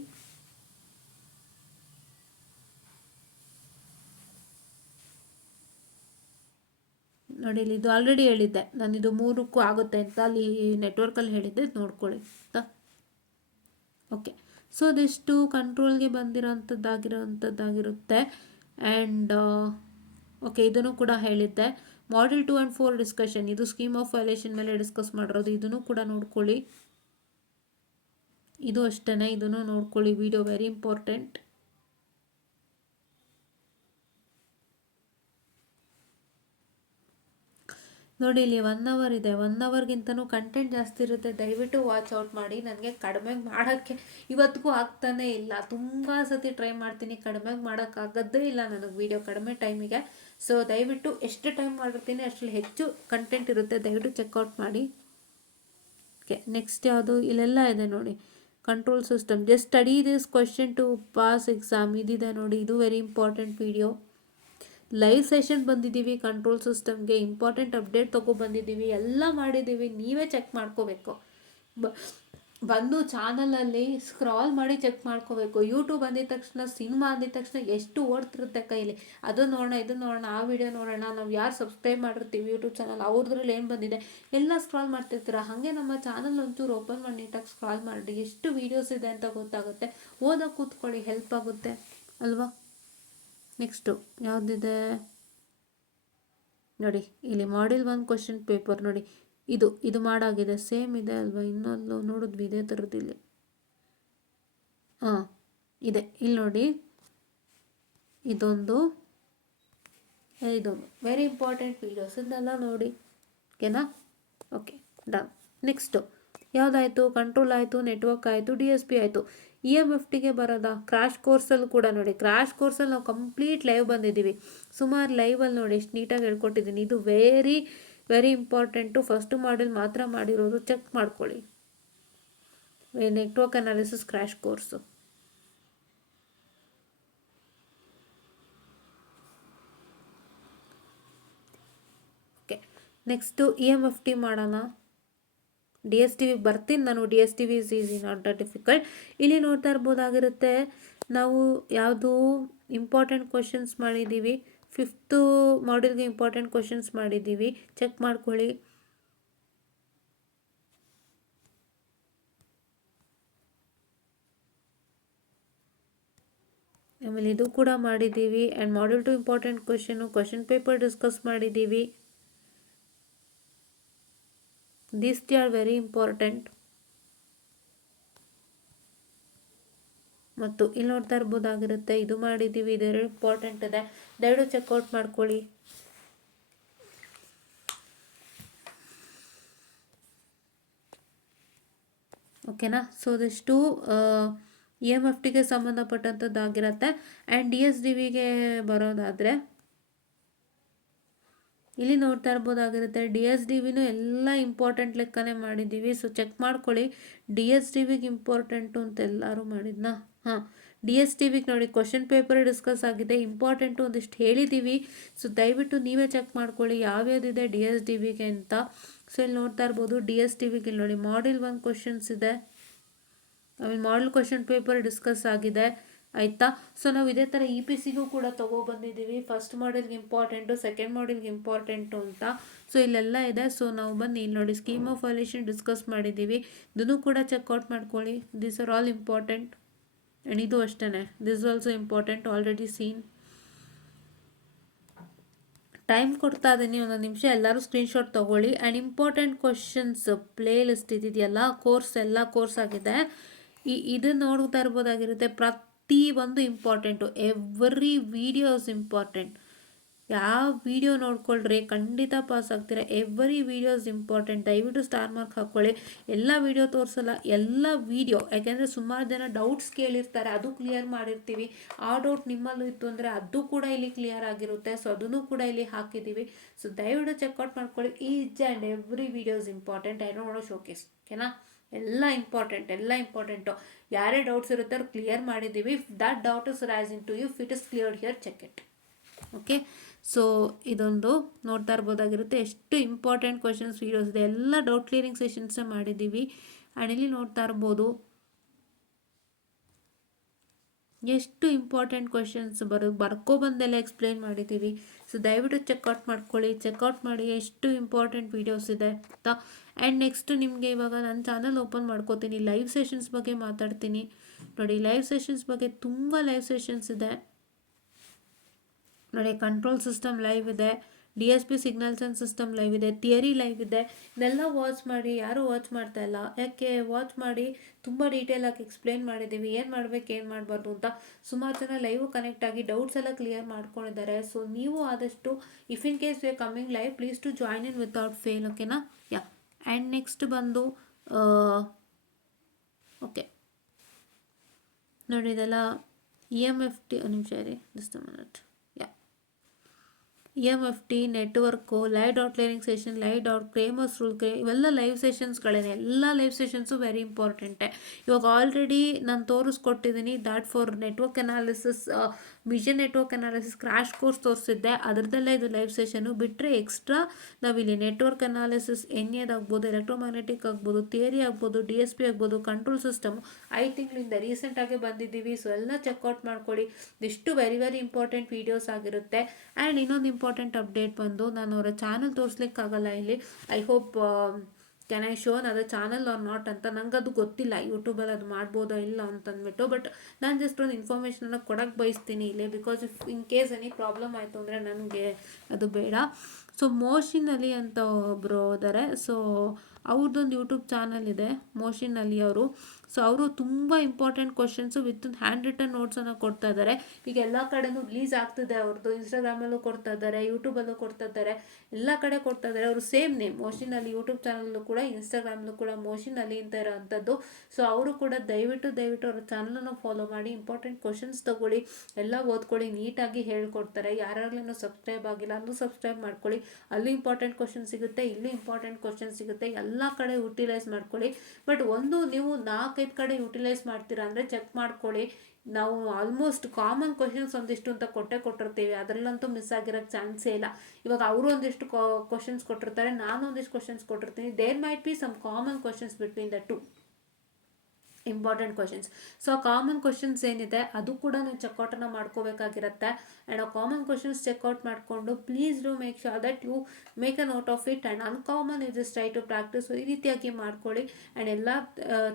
ನೋಡಿ ಇಲ್ಲಿ ಇದು ಆಲ್ರೆಡಿ ಹೇಳಿದ್ದೆ ನಾನು, ಇದು 3ಕ್ಕೂ ಆಗುತ್ತೆ ಅಂತ ಅಲ್ಲಿ ನೆಟ್ವರ್ಕಲ್ಲಿ ಹೇಳಿದ್ದೆ, ನೋಡ್ಕೊಳ್ಳಿ ಆಯಿತಾ. ಓಕೆ, ಸೊ ಅದಿಷ್ಟು ಕಂಟ್ರೋಲ್ಗೆ ಬಂದಿರೋಂಥದ್ದಾಗಿರುತ್ತೆ. ಆ್ಯಂಡ್ ಓಕೆ, ಇದನ್ನು ಕೂಡ ಹೇಳಿದ್ದೆ. Model 2 and 4 ಡಿಸ್ಕಷನ್, ಇದು ಸ್ಕೀಮ್ ಆಫ್ ವೈಲೇಷನ್ ಮೇಲೆ ಡಿಸ್ಕಸ್ ಮಾಡಿರೋದು, ಇದನ್ನು ಕೂಡ ನೋಡ್ಕೊಳ್ಳಿ. ಇದು ಅಷ್ಟೇ, ಇದನ್ನು ನೋಡ್ಕೊಳ್ಳಿ, ವಿಡಿಯೋ ವೆರಿ ಇಂಪಾರ್ಟೆಂಟ್. ನೋಡಿ ಇಲ್ಲಿ 1 ಅವರ್ ಇದೆ, 1 ಅವರ್ಗಿಂತನೂ ಕಂಟೆಂಟ್ ಜಾಸ್ತಿ ಇರುತ್ತೆ, ದಯವಿಟ್ಟು ವಾಚ್ ಔಟ್ ಮಾಡಿ. ನನಗೆ ಕಡಿಮೆಗೆ ಮಾಡೋಕ್ಕೆ ಇವತ್ತಿಗೂ ಆಗ್ತಾನೇ ಇಲ್ಲ, ತುಂಬ ಸತಿ ಟ್ರೈ ಮಾಡ್ತೀನಿ, ಕಡಿಮೆಗೆ ಮಾಡೋಕ್ಕಾಗೋದೇ ಇಲ್ಲ ನನಗೆ ವೀಡಿಯೋ ಕಡಿಮೆ ಟೈಮಿಗೆ. ಸೊ ದಯವಿಟ್ಟು ಎಷ್ಟು ಟೈಮ್ ಮಾಡಿರ್ತೀನಿ ಅಷ್ಟರಲ್ಲಿ ಹೆಚ್ಚು ಕಂಟೆಂಟ್ ಇರುತ್ತೆ, ದಯವಿಟ್ಟು ಚೆಕ್ಔಟ್ ಮಾಡಿ. ಓಕೆ, ನೆಕ್ಸ್ಟ್ ಯಾವುದು, ಇಲ್ಲೆಲ್ಲ ಇದೆ ನೋಡಿ, control system, just study this question to pass exam, ಇದಿದೆ ನೋಡಿ, ಇದು very important video. Live session ಬಂದಿದ್ದೀವಿ, ಕಂಟ್ರೋಲ್ ಸಿಸ್ಟಮ್ಗೆ ಇಂಪಾರ್ಟೆಂಟ್ ಅಪ್ಡೇಟ್ ತೊಗೊಬಂದಿದ್ದೀವಿ, ಎಲ್ಲ ಮಾಡಿದ್ದೀವಿ, ನೀವೇ ಚೆಕ್ ಮಾಡ್ಕೋಬೇಕು. ಬಂದು ಚಾನಲಲ್ಲಿ ಸ್ಕ್ರಾಲ್ ಮಾಡಿ ಚೆಕ್ ಮಾಡ್ಕೋಬೇಕು. ಯೂಟ್ಯೂಬ್ ಅಂದಿದ ತಕ್ಷಣ, ಸಿನಿಮಾ ಅಂದಿದ ತಕ್ಷಣ ಎಷ್ಟು ಓಡ್ತಿರುತ್ತೆ ಕೈಲಿ, ಅದು ನೋಡೋಣ ಇದು ನೋಡೋಣ ಆ ವಿಡಿಯೋ ನೋಡೋಣ, ನಾವು ಯಾರು ಸಬ್ಸ್ಕ್ರೈಬ್ ಮಾಡಿರ್ತೀವಿ ಯೂಟ್ಯೂಬ್ ಚಾನಲ್ ಅವ್ರದ್ರಲ್ಲಿ ಏನು ಬಂದಿದೆ ಎಲ್ಲ ಸ್ಕ್ರಾಲ್ ಮಾಡ್ತಿರ್ತೀರ. ಹಾಗೆ ನಮ್ಮ ಚಾನಲ್ ಒಂಚೂರು ಓಪನ್ ಮಾಡಿ ನೀಟಾಗಿ ಸ್ಕ್ರಾಲ್ ಮಾಡಿ ಎಷ್ಟು ವೀಡಿಯೋಸ್ ಇದೆ ಅಂತ ಗೊತ್ತಾಗುತ್ತೆ. ಓದೋಕೆ ಕೂತ್ಕೊಳ್ಳಿ, ಹೆಲ್ಪ್ ಆಗುತ್ತೆ ಅಲ್ವಾ. ನೆಕ್ಸ್ಟು ಯಾವುದಿದೆ ನೋಡಿ, ಇಲ್ಲಿ ಮಾಡ್ಯೂಲ್ 1 ಕ್ವಶನ್ ಪೇಪರ್ ನೋಡಿ, ಇದು ಮಾಡಾಗಿದೆ, ಸೇಮ್ ಇದೆ ಅಲ್ವಾ. ಇನ್ನೊಂದು ನೋಡಿದ್ವಿ ಇದೇ ಥರದ್ದು ಇಲ್ಲಿ, ಹಾಂ ಇದೆ ಇಲ್ಲಿ ನೋಡಿ. ಇದೊಂದು ವೆರಿ ಇಂಪಾರ್ಟೆಂಟ್ ವೀಡಿಯೋಸ್, ಇದನ್ನೆಲ್ಲ ನೋಡಿ. ಓಕೆನಾ? Okay, done. ನೆಕ್ಸ್ಟು ಯಾವುದಾಯಿತು? ಕಂಟ್ರೋಲ್ ಆಯಿತು, ನೆಟ್ವರ್ಕ್ ಆಯಿತು, DSP ಆಯಿತು. EMFTಗೆ ಬರೋದಾ? ಕ್ರ್ಯಾಶ್ ಕೋರ್ಸಲ್ಲಿ ಕೂಡ ನೋಡಿ, ಕ್ರ್ಯಾಶ್ ಕೋರ್ಸಲ್ಲಿ ನಾವು ಕಂಪ್ಲೀಟ್ ಲೈವ್ ಬಂದಿದ್ದೀವಿ. ಸುಮಾರು ಲೈವಲ್ಲಿ ನೋಡಿ ಎಷ್ಟು ನೀಟಾಗಿ ಹೇಳ್ಕೊಟ್ಟಿದ್ದೀನಿ. ಇದು very very important. First module ಮಾತ್ರ ಮಾಡಿರೋದು, ಚೆಕ್ ಮಾಡ್ಕೊಳ್ಳಿ. Network analysis crash course. Okay, next EMFT ಮಾಡೋಣ. DSTV ಬರ್ತೀನಿ ನಾನು. DSTV is easy, not that difficult. ಇಲ್ಲಿ ನೋಡ್ತಾ ಇರ್ಬೋದಾಗಿರುತ್ತೆ, ನಾವು ಯಾವುದು ಇಂಪಾರ್ಟೆಂಟ್ ಕ್ವಶನ್ಸ್ ಮಾಡಿದ್ದೀವಿ. 5th ಮಾಡ್ಯೂಲ್ಗೆ ಇಂಪಾರ್ಟೆಂಟ್ ಕ್ವಶನ್ಸ್ ಮಾಡಿದ್ದೀವಿ, ಚೆಕ್ ಮಾಡ್ಕೊಳ್ಳಿ. ಆಮೇಲೆ ಇದು ಕೂಡ ಮಾಡಿದ್ದೀವಿ. And module 2 important question paper discuss ಮಾಡಿದ್ದೀವಿ. These two are very important. ಮತ್ತು ಇಲ್ಲಿ ನೋಡ್ತಾ ಇರ್ಬೋದಾಗಿರುತ್ತೆ, ಇದು ಮಾಡಿದ್ದೀವಿ, ಇದೆರಡು ಇಂಪಾರ್ಟೆಂಟ್ ಇದೆ, ದಯವಿಟ್ಟು ಚೆಕ್ಔಟ್ ಮಾಡ್ಕೊಳ್ಳಿ. ಓಕೆನಾ? ಸೊ ಇದಿಷ್ಟು EMFTಗೆ ಸಂಬಂಧಪಟ್ಟಂಥದ್ದಾಗಿರುತ್ತೆ. ಆ್ಯಂಡ್ DSDVಗೆ ಬರೋದಾದರೆ ಇಲ್ಲಿ ನೋಡ್ತಾ ಇರ್ಬೋದಾಗಿರುತ್ತೆ, DSDVನೂ ಎಲ್ಲ ಇಂಪಾರ್ಟೆಂಟ್ ಲೆಕ್ಕನೇ ಮಾಡಿದ್ದೀವಿ. ಸೊ ಚೆಕ್ ಮಾಡ್ಕೊಳ್ಳಿ. DSDVಗೆ ಇಂಪಾರ್ಟೆಂಟು ಅಂತ ಎಲ್ಲರೂ ಮಾಡಿದ್ನಾ? ಹಾಂ, DSDVಗೆ ನೋಡಿ ಕ್ವಶನ್ ಪೇಪರ್ ಡಿಸ್ಕಸ್ ಆಗಿದೆ, ಇಂಪಾರ್ಟೆಂಟು ಒಂದಿಷ್ಟು ಹೇಳಿದ್ದೀವಿ. ಸೊ ದಯವಿಟ್ಟು ನೀವೇ ಚೆಕ್ ಮಾಡ್ಕೊಳ್ಳಿ ಯಾವ್ಯಾವುದಿದೆ DSDVಗೆ ಅಂತ. ಸೊ ಇಲ್ಲಿ ನೋಡ್ತಾ ಇರ್ಬೋದು, DSDVಗೆ ಇಲ್ಲಿ ನೋಡಿ ಮಾಡ್ಯೂಲ್ 1 ಕ್ವಶನ್ಸ್ ಇದೆ, ಆಮೇಲೆ ಮಾಡ್ಯೂಲ್ ಕ್ವಶನ್ ಪೇಪರ್ ಡಿಸ್ಕಸ್ ಆಗಿದೆ, ಆಯಿತಾ. ಸೊ ನಾವು ಇದೇ ಥರ EPCಗೂ ಕೂಡ ತೊಗೊಬಂದಿದ್ದೀವಿ. ಫಸ್ಟ್ ಮಾಡ್ಯೂಲ್ಗೆ ಇಂಪಾರ್ಟೆಂಟು, ಸೆಕೆಂಡ್ ಮಾಡ್ಯೂಲ್ಗೆ ಇಂಪಾರ್ಟೆಂಟು ಅಂತ. ಸೊ ಇಲ್ಲೆಲ್ಲ ಇದೆ. ಸೊ ನಾವು ಬನ್ನಿ ಇಲ್ಲಿ ನೋಡಿ, ಸ್ಕೀಮ್ ಆಫ್ ವ್ಯಾಲ್ಯೂಯೇಷನ್ ಡಿಸ್ಕಸ್ ಮಾಡಿದ್ದೀವಿ, ಇದನ್ನು ಕೂಡ ಚೆಕ್ಔಟ್ ಮಾಡ್ಕೊಳ್ಳಿ. These are all important. And ಇದು ಅಷ್ಟೇ, this also important, already scene. Time ಕೊಡ್ತಾ ಇದ್ದೀನಿ, ಒಂದೊಂದು ನಿಮಿಷ, ಎಲ್ಲರೂ ಸ್ಕ್ರೀನ್ಶಾಟ್ ತೊಗೊಳ್ಳಿ. And important questions play list ಇದೆಯಲ್ಲ, ಎಲ್ಲ ಕೋರ್ಸ್ ಆಗಿದೆ. ಇದು ನೋಡ್ತಾ ಇರ್ಬೋದಾಗಿರುತ್ತೆ, ಪ್ರತಿ ಒಂದು important, every video is important. ಯಾವ ವಿಡಿಯೋ ನೋಡ್ಕೊಳ್ರಿ ಖಂಡಿತ ಪಾಸ್ ಆಗ್ತೀರಾ. Every video is important. ದಯವಿಟ್ಟು ಸ್ಟಾರ್ ಮಾರ್ಕ್ ಹಾಕ್ಕೊಳ್ಳಿ. ಎಲ್ಲ ವಿಡಿಯೋ ತೋರಿಸಲ್ಲ, ಎಲ್ಲ ವಿಡಿಯೋ, ಯಾಕೆಂದರೆ ಸುಮಾರು ಜನ ಡೌಟ್ಸ್ ಕೇಳಿರ್ತಾರೆ, ಅದು ಕ್ಲಿಯರ್ ಮಾಡಿರ್ತೀವಿ. ಆ ಡೌಟ್ ನಿಮ್ಮಲ್ಲೂ ಇತ್ತು ಅಂದರೆ ಅದು ಕೂಡ ಇಲ್ಲಿ ಕ್ಲಿಯರ್ ಆಗಿರುತ್ತೆ. ಸೊ ಅದನ್ನು ಕೂಡ ಇಲ್ಲಿ ಹಾಕಿದ್ದೀವಿ. ಸೊ ದಯವಿಟ್ಟು ಚೆಕ್ಔಟ್ ಮಾಡ್ಕೊಳ್ಳಿ. Each and every video is important. I don't want to showcase. ಓಕೆನಾ? ಎಲ್ಲ ಇಂಪಾರ್ಟೆಂಟು. ಯಾರೇ ಡೌಟ್ಸ್ ಇರುತ್ತೆ ಅವ್ರು ಕ್ಲಿಯರ್ ಮಾಡಿದ್ದೀವಿ. If that doubt is rising to you, if it is cleared here, check it. Okay, so ಇದೊಂದು ನೋಡ್ತಾ ಇರ್ಬೋದಾಗಿರುತ್ತೆ, ಎಷ್ಟು ಇಂಪಾರ್ಟೆಂಟ್ ಕ್ವಶನ್ಸ್ ವೀಡಿಯೋಸ್ ಇದೆ, ಎಲ್ಲ ಡೌಟ್ ಕ್ಲಿಯರಿಂಗ್ ಸೆಷನ್ಸೇ ಮಾಡಿದ್ದೀವಿ. ಆ್ಯಂಡ್ ಇಲ್ಲಿ ನೋಡ್ತಾ ಇರ್ಬೋದು ಎಷ್ಟು ಇಂಪಾರ್ಟೆಂಟ್ ಕ್ವಶನ್ಸ್ ಬರ್ಕೊಬಂದೆಲ್ಲ ಎಕ್ಸ್ಪ್ಲೇನ್ ಮಾಡಿದ್ದೀವಿ. ಸೊ ದಯವಿಟ್ಟು ಚೆಕ್ಔಟ್ ಮಾಡ್ಕೊಳ್ಳಿ, ಚೆಕ್ಔಟ್ ಮಾಡಿ ಎಷ್ಟು ಇಂಪಾರ್ಟೆಂಟ್ ವೀಡಿಯೋಸ್ ಇದೆ ಅಂತ. ಆ್ಯಂಡ್ ನೆಕ್ಸ್ಟ್ ನಿಮಗೆ ಇವಾಗ ನನ್ನ ಚಾನಲ್ ಓಪನ್ ಮಾಡ್ಕೋತೀನಿ, ಲೈವ್ ಸೆಷನ್ಸ್ ಬಗ್ಗೆ ಮಾತಾಡ್ತೀನಿ. ನೋಡಿ, ಲೈವ್ ಸೆಷನ್ಸ್ ಬಗ್ಗೆ ತುಂಬ ಲೈವ್ ಸೆಷನ್ಸ್ ಇದೆ ನೋಡಿ. ಕಂಟ್ರೋಲ್ ಸಿಸ್ಟಮ್ ಲೈವ್ ಇದೆ, DSP signals and system live ಇದೆ, ಥಿಯರಿ ಲೈವ್ ಇದೆ. ಇದೆಲ್ಲ ವಾಚ್ ಮಾಡಿ. ಯಾರೂ ವಾಚ್ ಮಾಡ್ತಾ ಇಲ್ಲ, ಯಾಕೆ? ವಾಚ್ ಮಾಡಿ, ತುಂಬ ಡೀಟೇಲಾಗಿ ಎಕ್ಸ್ಪ್ಲೇನ್ ಮಾಡಿದ್ದೀವಿ, ಏನು ಮಾಡಬೇಕು ಏನು ಮಾಡಬಾರ್ದು ಅಂತ. ಸುಮಾರು ಜನ ಲೈವ್ ಕನೆಕ್ಟ್ ಆಗಿ ಡೌಟ್ಸ್ ಎಲ್ಲ ಕ್ಲಿಯರ್ ಮಾಡ್ಕೊಂಡಿದ್ದಾರೆ. ಸೊ ನೀವು ಆದಷ್ಟು, if in case we are comming live, please to join in without fail. ಓಕೆನಾ? ಯಾ. ಆ್ಯಂಡ್ ನೆಕ್ಸ್ಟ್ ಬಂದು ಓಕೆ ನೋಡಿ, ಇದೆಲ್ಲ EMFT, ನಿಮಿಷ ಇರಿ, just minute. EMFT, network, live doubt clearing session, live doubt, Cramer's rule, ಇವೆಲ್ಲ ಲೈವ್ ಸೆಷನ್ಸ್ಗಳೇನೆ. ಎಲ್ಲ ಲೈವ್ ಸೆಷನ್ಸು ವೆರಿ ಇಂಪಾರ್ಟೆಂಟೆ. ಇವಾಗ ಆಲ್ರೆಡಿ ನಾನು ತೋರಿಸ್ಕೊಟ್ಟಿದ್ದೀನಿ, that for network analysis vision network analysis crash course ತೋರಿಸಿದ್ದೆ, ಅದರದಲ್ಲೇ ಇದು ಲೈವ್ ಸೆಷನು. ಬಿಟ್ಟರೆ ಎಕ್ಸ್ಟ್ರಾ ನಾವಿಲ್ಲಿ ನೆಟ್ವರ್ಕ್ ಅನಾಲಿಸಿಸ್ ಎನ್ಎದಾಗ್ಬೋದು, ಎಲೆಕ್ಟ್ರೋಮ್ಯಾಗ್ನೆಟಿಕ್ ಆಗ್ಬೋದು, ಥಿಯರಿ ಆಗ್ಬೋದು, DSP ಆಗ್ಬೋದು, ಕಂಟ್ರೋಲ್ ಸಿಸ್ಟಮ್ 5 ತಿಂಗಳಿಂದ ರೀಸೆಂಟಾಗಿ ಬಂದಿದ್ದೀವಿ. ಸೊ ಎಲ್ಲ ಚೆಕ್ಔಟ್ ಮಾಡ್ಕೊಳ್ಳಿ. ಇಷ್ಟು ವೆರಿ ವೆರಿ ಇಂಪಾರ್ಟೆಂಟ್ ವೀಡಿಯೋಸ್ ಆಗಿರುತ್ತೆ. ಆ್ಯಂಡ್ ಇನ್ನೊಂದು ಇಂಪಾರ್ಟೆಂಟ್ ಅಪ್ಡೇಟ್ ಬಂದು, ನಾನು ಅವರ ಚಾನಲ್ ತೋರಿಸ್ಲಿಕ್ಕಾಗಲ್ಲ ಇಲ್ಲಿ. I hope can I show ಅದು ಚಾನಲ್ ಆರ್ ನಾಟ್ ಅಂತ, ನಂಗೆ ಅದು ಗೊತ್ತಿಲ್ಲ ಯೂಟ್ಯೂಬಲ್ಲಿ ಅದು ಮಾಡ್ಬೋದಾ ಇಲ್ಲ ಅಂತಂದ್ಬಿಟ್ಟು. ಬಟ್ ನಾನು ಜಸ್ಟ್ ಒಂದು ಇನ್ಫಾರ್ಮೇಷನನ್ನು ಕೊಡೋಕ್ಕೆ ಬಯಸ್ತೀನಿ ಇಲ್ಲಿ, because if in case any problem ಆಯಿತು ಅಂದರೆ ನನಗೆ ಅದು ಬೇಡ. ಸೊ ಮೋಷಿನ್ ಅಲಿ ಅಂತ ಒಬ್ಬರು ಇದ್ದಾರೆ. ಸೊ ಅವ್ರದ್ದೊಂದು ಯೂಟ್ಯೂಬ್ ಚಾನಲ್ ಇದೆ, ಮೋಷಿನ್ ಅಲಿ ಅವರು. ಸೊ ಅವರು ತುಂಬ important questions with hand written ನೋಟ್ಸನ್ನು ಕೊಡ್ತಾ ಇದ್ದಾರೆ. ಈಗ ಎಲ್ಲ ಕಡೆನೂ ರಿಲೀಸ್ ಆಗ್ತಿದೆ ಅವ್ರದ್ದು. ಇನ್ಸ್ಟಾಗ್ರಾಮಲ್ಲೂ ಕೊಡ್ತಾ ಇದ್ದಾರೆ, ಯೂಟ್ಯೂಬಲ್ಲೂ ಕೊಡ್ತಾ ಇದ್ದಾರೆ, ಎಲ್ಲ ಕಡೆ ಕೊಡ್ತಾ ಇದ್ದಾರೆ. ಅವರು same name Mohsin Ali, YouTube channel ಕೂಡ ಇನ್ಸ್ಟಾಗ್ರಾಮ್ಲೂ ಕೂಡ ಮೋಷಿನ್ ಅಲಿ ಅಂತ ಇರೋವಂಥದ್ದು. ಸೊ ಅವರು ಕೂಡ ದಯವಿಟ್ಟು ಅವ್ರ ಚಾನಲನ್ನು ಫಾಲೋ ಮಾಡಿ, ಇಂಪಾರ್ಟೆಂಟ್ ಕ್ವಶನ್ಸ್ ತೊಗೊಳ್ಳಿ, ಎಲ್ಲ ಓದ್ಕೊಳ್ಳಿ, ನೀಟಾಗಿ ಹೇಳ್ಕೊಡ್ತಾರೆ. ಯಾರ್ಯಾರಲ್ಲೂ ಸಬ್ಸ್ಕ್ರೈಬ್ ಆಗಿಲ್ಲ ಅಲ್ಲೂ ಸಬ್ಸ್ಕ್ರೈಬ್ ಮಾಡ್ಕೊಳ್ಳಿ, ಅಲ್ಲೂ ಇಂಪಾರ್ಟೆಂಟ್ ಕ್ವಶನ್ ಸಿಗುತ್ತೆ, ಇಲ್ಲೂ ಇಂಪಾರ್ಟೆಂಟ್ ಕ್ವಶನ್ ಸಿಗುತ್ತೆ. ಎಲ್ಲ ಕಡೆ ಯುಟಿಲೈಸ್ ಮಾಡ್ಕೊಳ್ಳಿ. ಬಟ್ ಒಂದು ನೀವು 4-5 ಕಡೆ ಯುಟಿಲೈಸ್ ಮಾಡ್ತೀರಾ ಅಂದರೆ ಚೆಕ್ ಮಾಡ್ಕೊಳ್ಳಿ. ನಾವು ಆಲ್ಮೋಸ್ಟ್ ಕಾಮನ್ ಕ್ವಶನ್ಸ್ ಒಂದಿಷ್ಟು ಅಂತ ಕೊಟ್ಟಿರ್ತೀವಿ, ಅದರಲ್ಲಂತೂ ಮಿಸ್ ಆಗಿರೋಕ್ಕೆ ಚಾನ್ಸೇ ಇಲ್ಲ. ಇವಾಗ ಅವರು ಒಂದಿಷ್ಟು ಕ್ವಶನ್ಸ್ ಕೊಟ್ಟಿರ್ತಾರೆ, ನಾನು ಒಂದಿಷ್ಟು ಕ್ವಶನ್ಸ್ ಕೊಟ್ಟಿರ್ತೀನಿ. There might be some common questions between the two important questions. So ಆ ಕಾಮನ್ ಕ್ವಶನ್ಸ್ ಏನಿದೆ ಅದು ಕೂಡ ನೀವು ಚೆಕ್ಔಟನ್ನು ಮಾಡ್ಕೋಬೇಕಾಗಿರುತ್ತೆ. ಆ್ಯಂಡ್ ಆ ಕಾಮನ್ ಕ್ವಶನ್ಸ್ ಚೆಕ್ಔಟ್ ಮಾಡಿಕೊಂಡು please do make sure that you make a note of it. And uncommon is just try to practise. ಈ ರೀತಿಯಾಗಿ ಮಾಡ್ಕೊಳ್ಳಿ. ಆ್ಯಂಡ್ ಎಲ್ಲ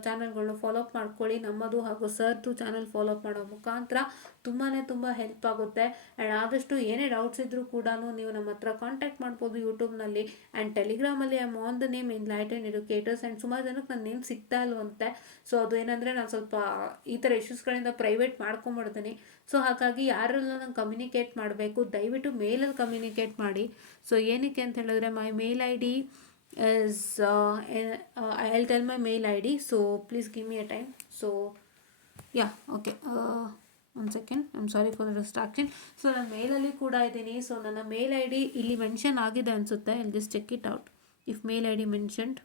ಚಾನಲ್ಗಳನ್ನ ಫಾಲೋ ಅಪ್ ಮಾಡ್ಕೊಳ್ಳಿ. ನಮ್ಮದು ಹಾಗೂ ಸರ್ದು ಚಾನಲ್ ಫಾಲೋ ಅಪ್ ಮಾಡೋ ಮುಖಾಂತರ ತುಂಬ ಹೆಲ್ಪ್ ಆಗುತ್ತೆ. ಆ್ಯಂಡ್ ಆದಷ್ಟು ಏನೇ ಡೌಟ್ಸ್ ಇದ್ದರೂ ಕೂಡ ನೀವು ನಮ್ಮ ಹತ್ರ ಕಾಂಟ್ಯಾಕ್ಟ್ ಮಾಡ್ಬೋದು ಯೂಟ್ಯೂಬ್ನಲ್ಲಿ. ಆ್ಯಂಡ್ ಟೆಲಿಗ್ರಾಮಲ್ಲಿ I am on the name Enlighten Educators. And ಸುಮಾರು ಜನಕ್ಕೆ ನನ್ನ ನೇಮ್ ಸಿಗ್ತಾ ಇಲ್ವಂತೆ. ಸೊ ಅದು ಏನಂದರೆ ನಾನು ಸ್ವಲ್ಪ ಈ ಥರ ಇಶ್ಯೂಸ್ಗಳಿಂದ ಪ್ರೈವೇಟ್ ಮಾಡ್ಕೊಂಬಿಡ್ತೀನಿ. ಸೊ ಹಾಗಾಗಿ ಯಾರೆಲ್ಲ ನಂಗೆ ಕಮ್ಯುನಿಕೇಟ್ ಮಾಡಬೇಕು ದಯವಿಟ್ಟು ಮೇಲಲ್ಲಿ ಕಮ್ಯುನಿಕೇಟ್ ಮಾಡಿ. ಸೊ ಏನಕ್ಕೆ ಅಂತ ಹೇಳಿದ್ರೆ my mail I D is I'll tell my mail ID, so please give me a time. So yeah, okay, one second, I'm sorry for the distraction. So ನನ್ನ ಮೇಲಲ್ಲಿ ಕೂಡ ಇದ್ದೀನಿ. ಸೊ ನನ್ನ ಮೇಲ್ ಐ ಡಿ ಇಲ್ಲಿ ಮೆನ್ಷನ್ ಆಗಿದೆ ಅನಿಸುತ್ತೆ. I'll just check it out if mail ID mentioned.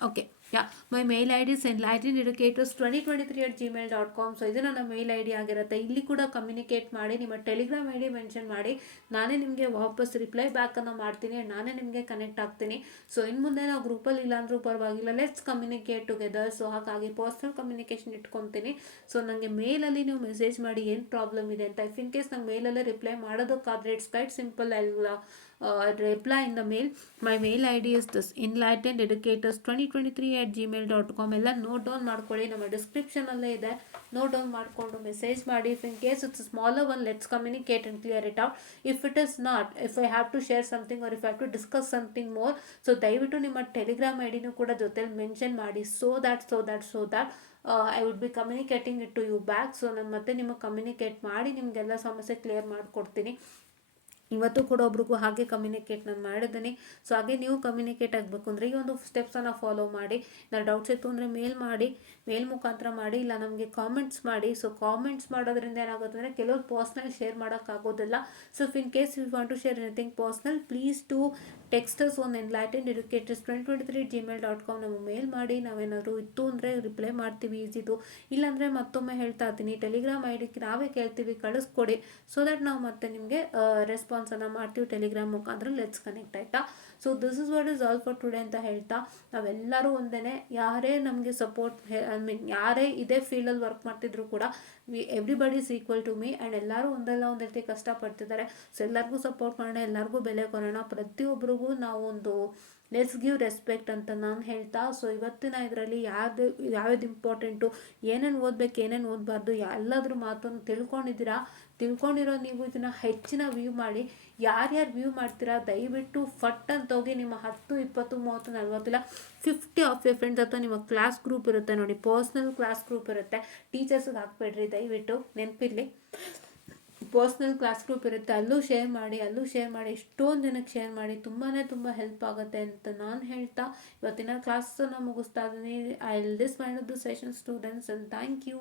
Okay, yeah, my mail ID is enlightenededucators2023@gmail.com. So ಇದು ನನ್ನ ಮೇಲ್ ಐ ಡಿ ಆಗಿರುತ್ತೆ. ಇಲ್ಲಿ ಕೂಡ ಕಮ್ಯುನಿಕೇಟ್ ಮಾಡಿ, ನಿಮ್ಮ ಟೆಲಿಗ್ರಾಮ್ ಐ ಡಿ ಮೆನ್ಷನ್ ಮಾಡಿ, ನಾನೇ ನಿಮಗೆ ವಾಪಸ್ ರಿಪ್ಲೈ ಬ್ಯಾಕನ್ನು ಮಾಡ್ತೀನಿ, ನಾನೇ ನಿಮಗೆ ಕನೆಕ್ಟ್ ಆಗ್ತೀನಿ. ಸೊ ಇನ್ನು ಮುಂದೆ ನಾವು ಗ್ರೂಪಲ್ಲಿ ಇಲ್ಲಾಂದ್ರೂ ಪರವಾಗಿಲ್ಲ, ಲೆಟ್ಸ್ ಕಮ್ಯುನಿಕೇಟ್ ಟುಗೆದರ್. ಸೊ ಹಾಗಾಗಿ ಪರ್ಸ್ನಲ್ ಕಮ್ಯುನಿಕೇಷನ್ ಇಟ್ಕೊತೀನಿ. ಸೊ ನನಗೆ ಮೇಲಲ್ಲಿ ನೀವು ಮೆಸೇಜ್ ಮಾಡಿ ಏನು ಪ್ರಾಬ್ಲಮ್ ಇದೆ ಅಂತ. ಇಫ್ ಇನ್ ಕೇಸ್ ನಂಗೆ ಮೇಲಲ್ಲೇ ರಿಪ್ಲೈ ಮಾಡೋದಕ್ಕಾದರೆ it's quite simple. I will reply in the mail. My mail ID is this enlightenededucators2023@gmail.com. ಎಲ್ಲ ನೋಟ್ ಡೌನ್ ಮಾಡ್ಕೊಳ್ಳಿ, ನಮ್ಮ ಡಿಸ್ಕ್ರಿಪ್ಷನಲ್ಲೇ ಇದೆ. ನೋಟ್ ಡೌನ್ ಮಾಡಿಕೊಂಡು ಮೆಸೇಜ್ ಮಾಡಿ. If in case it's smaller one, let's communicate and clear it out. If it is not, if I have to share something or if I have to discuss something more, so ದಯವಿಟ್ಟು ನಿಮ್ಮ ಟೆಲಿಗ್ರಾಮ್ ಐ ಡಿನೂ ಕೂಡ ಜೊತೆಲಿ ಮೆನ್ಷನ್ ಮಾಡಿ. So that I would be communicating it to you back. So ನಾನು ಮತ್ತೆ ನಿಮಗೆ ಕಮ್ಯುನಿಕೇಟ್ ಮಾಡಿ ನಿಮಗೆಲ್ಲ ಸಮಸ್ಯೆ ಕ್ಲಿಯರ್ ಮಾಡಿಕೊಡ್ತೀನಿ. ಇವತ್ತು ಕೂಡ ಒಬ್ರಿಗೂ ಹಾಗೆ ಕಮ್ಯುನಿಕೇಟ್ ನಾನು ಮಾಡಿದ್ದೀನಿ. ಸೊ ಹಾಗೆ ನೀವು ಕಮ್ಯುನಿಕೇಟ್ ಆಗಬೇಕು ಅಂದರೆ ಈ ಒಂದು ಸ್ಟೆಪ್ಸನ್ನು ಫಾಲೋ ಮಾಡಿ. ನಾನು ಡೌಟ್ಸ್ ಇತ್ತು ಅಂದರೆ ಮೇಲ್ ಮುಖಾಂತರ ಮಾಡಿ, ಇಲ್ಲ ನಮಗೆ ಕಾಮೆಂಟ್ಸ್ ಮಾಡಿ. ಸೊ ಕಾಮೆಂಟ್ಸ್ ಮಾಡೋದ್ರಿಂದ ಏನಾಗುತ್ತೆ ಅಂದರೆ ಕೆಲವರು ಪರ್ಸ್ನಲ್ ಶೇರ್ ಮಾಡೋಕ್ಕಾಗೋದಿಲ್ಲ. So if in case you want to share anything personal, please to text us on enlightenededucators2023@gmail.com. ನಮಗೆ ಮೇಲ್ ಮಾಡಿ, ನಾವೇನಾದರೂ ಇತ್ತು ಅಂದರೆ ರಿಪ್ಲೈ ಮಾಡ್ತೀವಿ ಈಸಿದು. ಇಲ್ಲಾಂದರೆ ಮತ್ತೊಮ್ಮೆ ಹೇಳ್ತಾ ಇದ್ದೀನಿ, ಟೆಲಿಗ್ರಾಮ್ ಐ ಡಿಗೆ ನಾವೇ ಕೇಳ್ತೀವಿ, ಕಳಿಸ್ಕೊಡಿ. ಸೊ ದಟ್ ನಾವು ಮತ್ತೆ ನಿಮಗೆ ರೆಸ್ಪಾನ್ಸನ್ನು ಮಾಡ್ತೀವಿ ಟೆಲಿಗ್ರಾಮ್ ಮುಖಾಂತರ. ಲೆಟ್ಸ್ ಕನೆಕ್ಟ್ ಆಯಿತಾ. So this is what is all for today ಅಂತ ಹೇಳ್ತಾ, ನಾವೆಲ್ಲರೂ ಒಂದೇ. ಯಾರೇ ನಮಗೆ ಸಪೋರ್ಟ್ ಯಾರೇ ಇದೇ ಫೀಲ್ಡಲ್ಲಿ ವರ್ಕ್ ಮಾಡ್ತಿದ್ರು ಕೂಡ everybody is equal to me. And ಎಲ್ಲರೂ ಒಂದಲ್ಲ ಒಂದು ರೀತಿ ಕಷ್ಟಪಡ್ತಿದ್ದಾರೆ. ಸೊ ಎಲ್ಲರಿಗೂ ಸಪೋರ್ಟ್ ಮಾಡೋಣ, ಎಲ್ಲರಿಗೂ ಬೆಲೆ ಕೊಡೋಣ. ಪ್ರತಿಯೊಬ್ಬರಿಗೂ ನಾವು ಒಂದು ಲೆಟ್ಸ್ ಗಿವ್ ರೆಸ್ಪೆಕ್ಟ್ ಅಂತ ನಾನು ಹೇಳ್ತಾ, ಸೊ ಇವತ್ತಿನ ಇದರಲ್ಲಿ ಯಾವ್ದು ಇಂಪಾರ್ಟೆಂಟು, ಏನೇನು ಓದಬೇಕು ಏನೇನು ಓದಬಾರ್ದು ಎಲ್ಲದ್ರ ಮಾತನ್ನು ತಿಳ್ಕೊಂಡಿರೋ ನೀವು ಇದನ್ನು ಹೆಚ್ಚಿನ ವ್ಯೂ ಮಾಡಿ. ಯಾರ್ಯಾರು ವ್ಯೂ ಮಾಡ್ತೀರಾ ದಯವಿಟ್ಟು ಫಟ್ ಅಂತ ಹೋಗಿ ನಿಮ್ಮ 10, 20, 30, 40 ಇಲ್ಲ 50 ಆಫ್ ಯರ್ ಫ್ರೆಂಡ್ಸ್ ಅಥವಾ ನಿಮ್ಮ ಕ್ಲಾಸ್ ಗ್ರೂಪ್ ಇರುತ್ತೆ ನೋಡಿ, ಪರ್ಸ್ನಲ್ ಕ್ಲಾಸ್ ಗ್ರೂಪ್ ಇರುತ್ತೆ. ಟೀಚರ್ಸ್ಗೆ ಹಾಕ್ಬೇಡ್ರಿ ದಯವಿಟ್ಟು, ನೆನಪಿರಲಿ. ಪರ್ಸ್ನಲ್ ಕ್ಲಾಸ್ ಗ್ರೂಪ್ ಇರುತ್ತೆ, ಅಲ್ಲೂ ಶೇರ್ ಮಾಡಿ. ಎಷ್ಟೊಂದು ಜನಕ್ಕೆ ಶೇರ್ ಮಾಡಿ. ತುಂಬ ಹೆಲ್ಪ್ ಆಗುತ್ತೆ ಅಂತ ನಾನು ಹೇಳ್ತಾ ಇವತ್ತಿನ ಕ್ಲಾಸನ್ನು ಮುಗಿಸ್ತಾ ಇದ್ದೀನಿ. I will this mind of the session students, and thank you.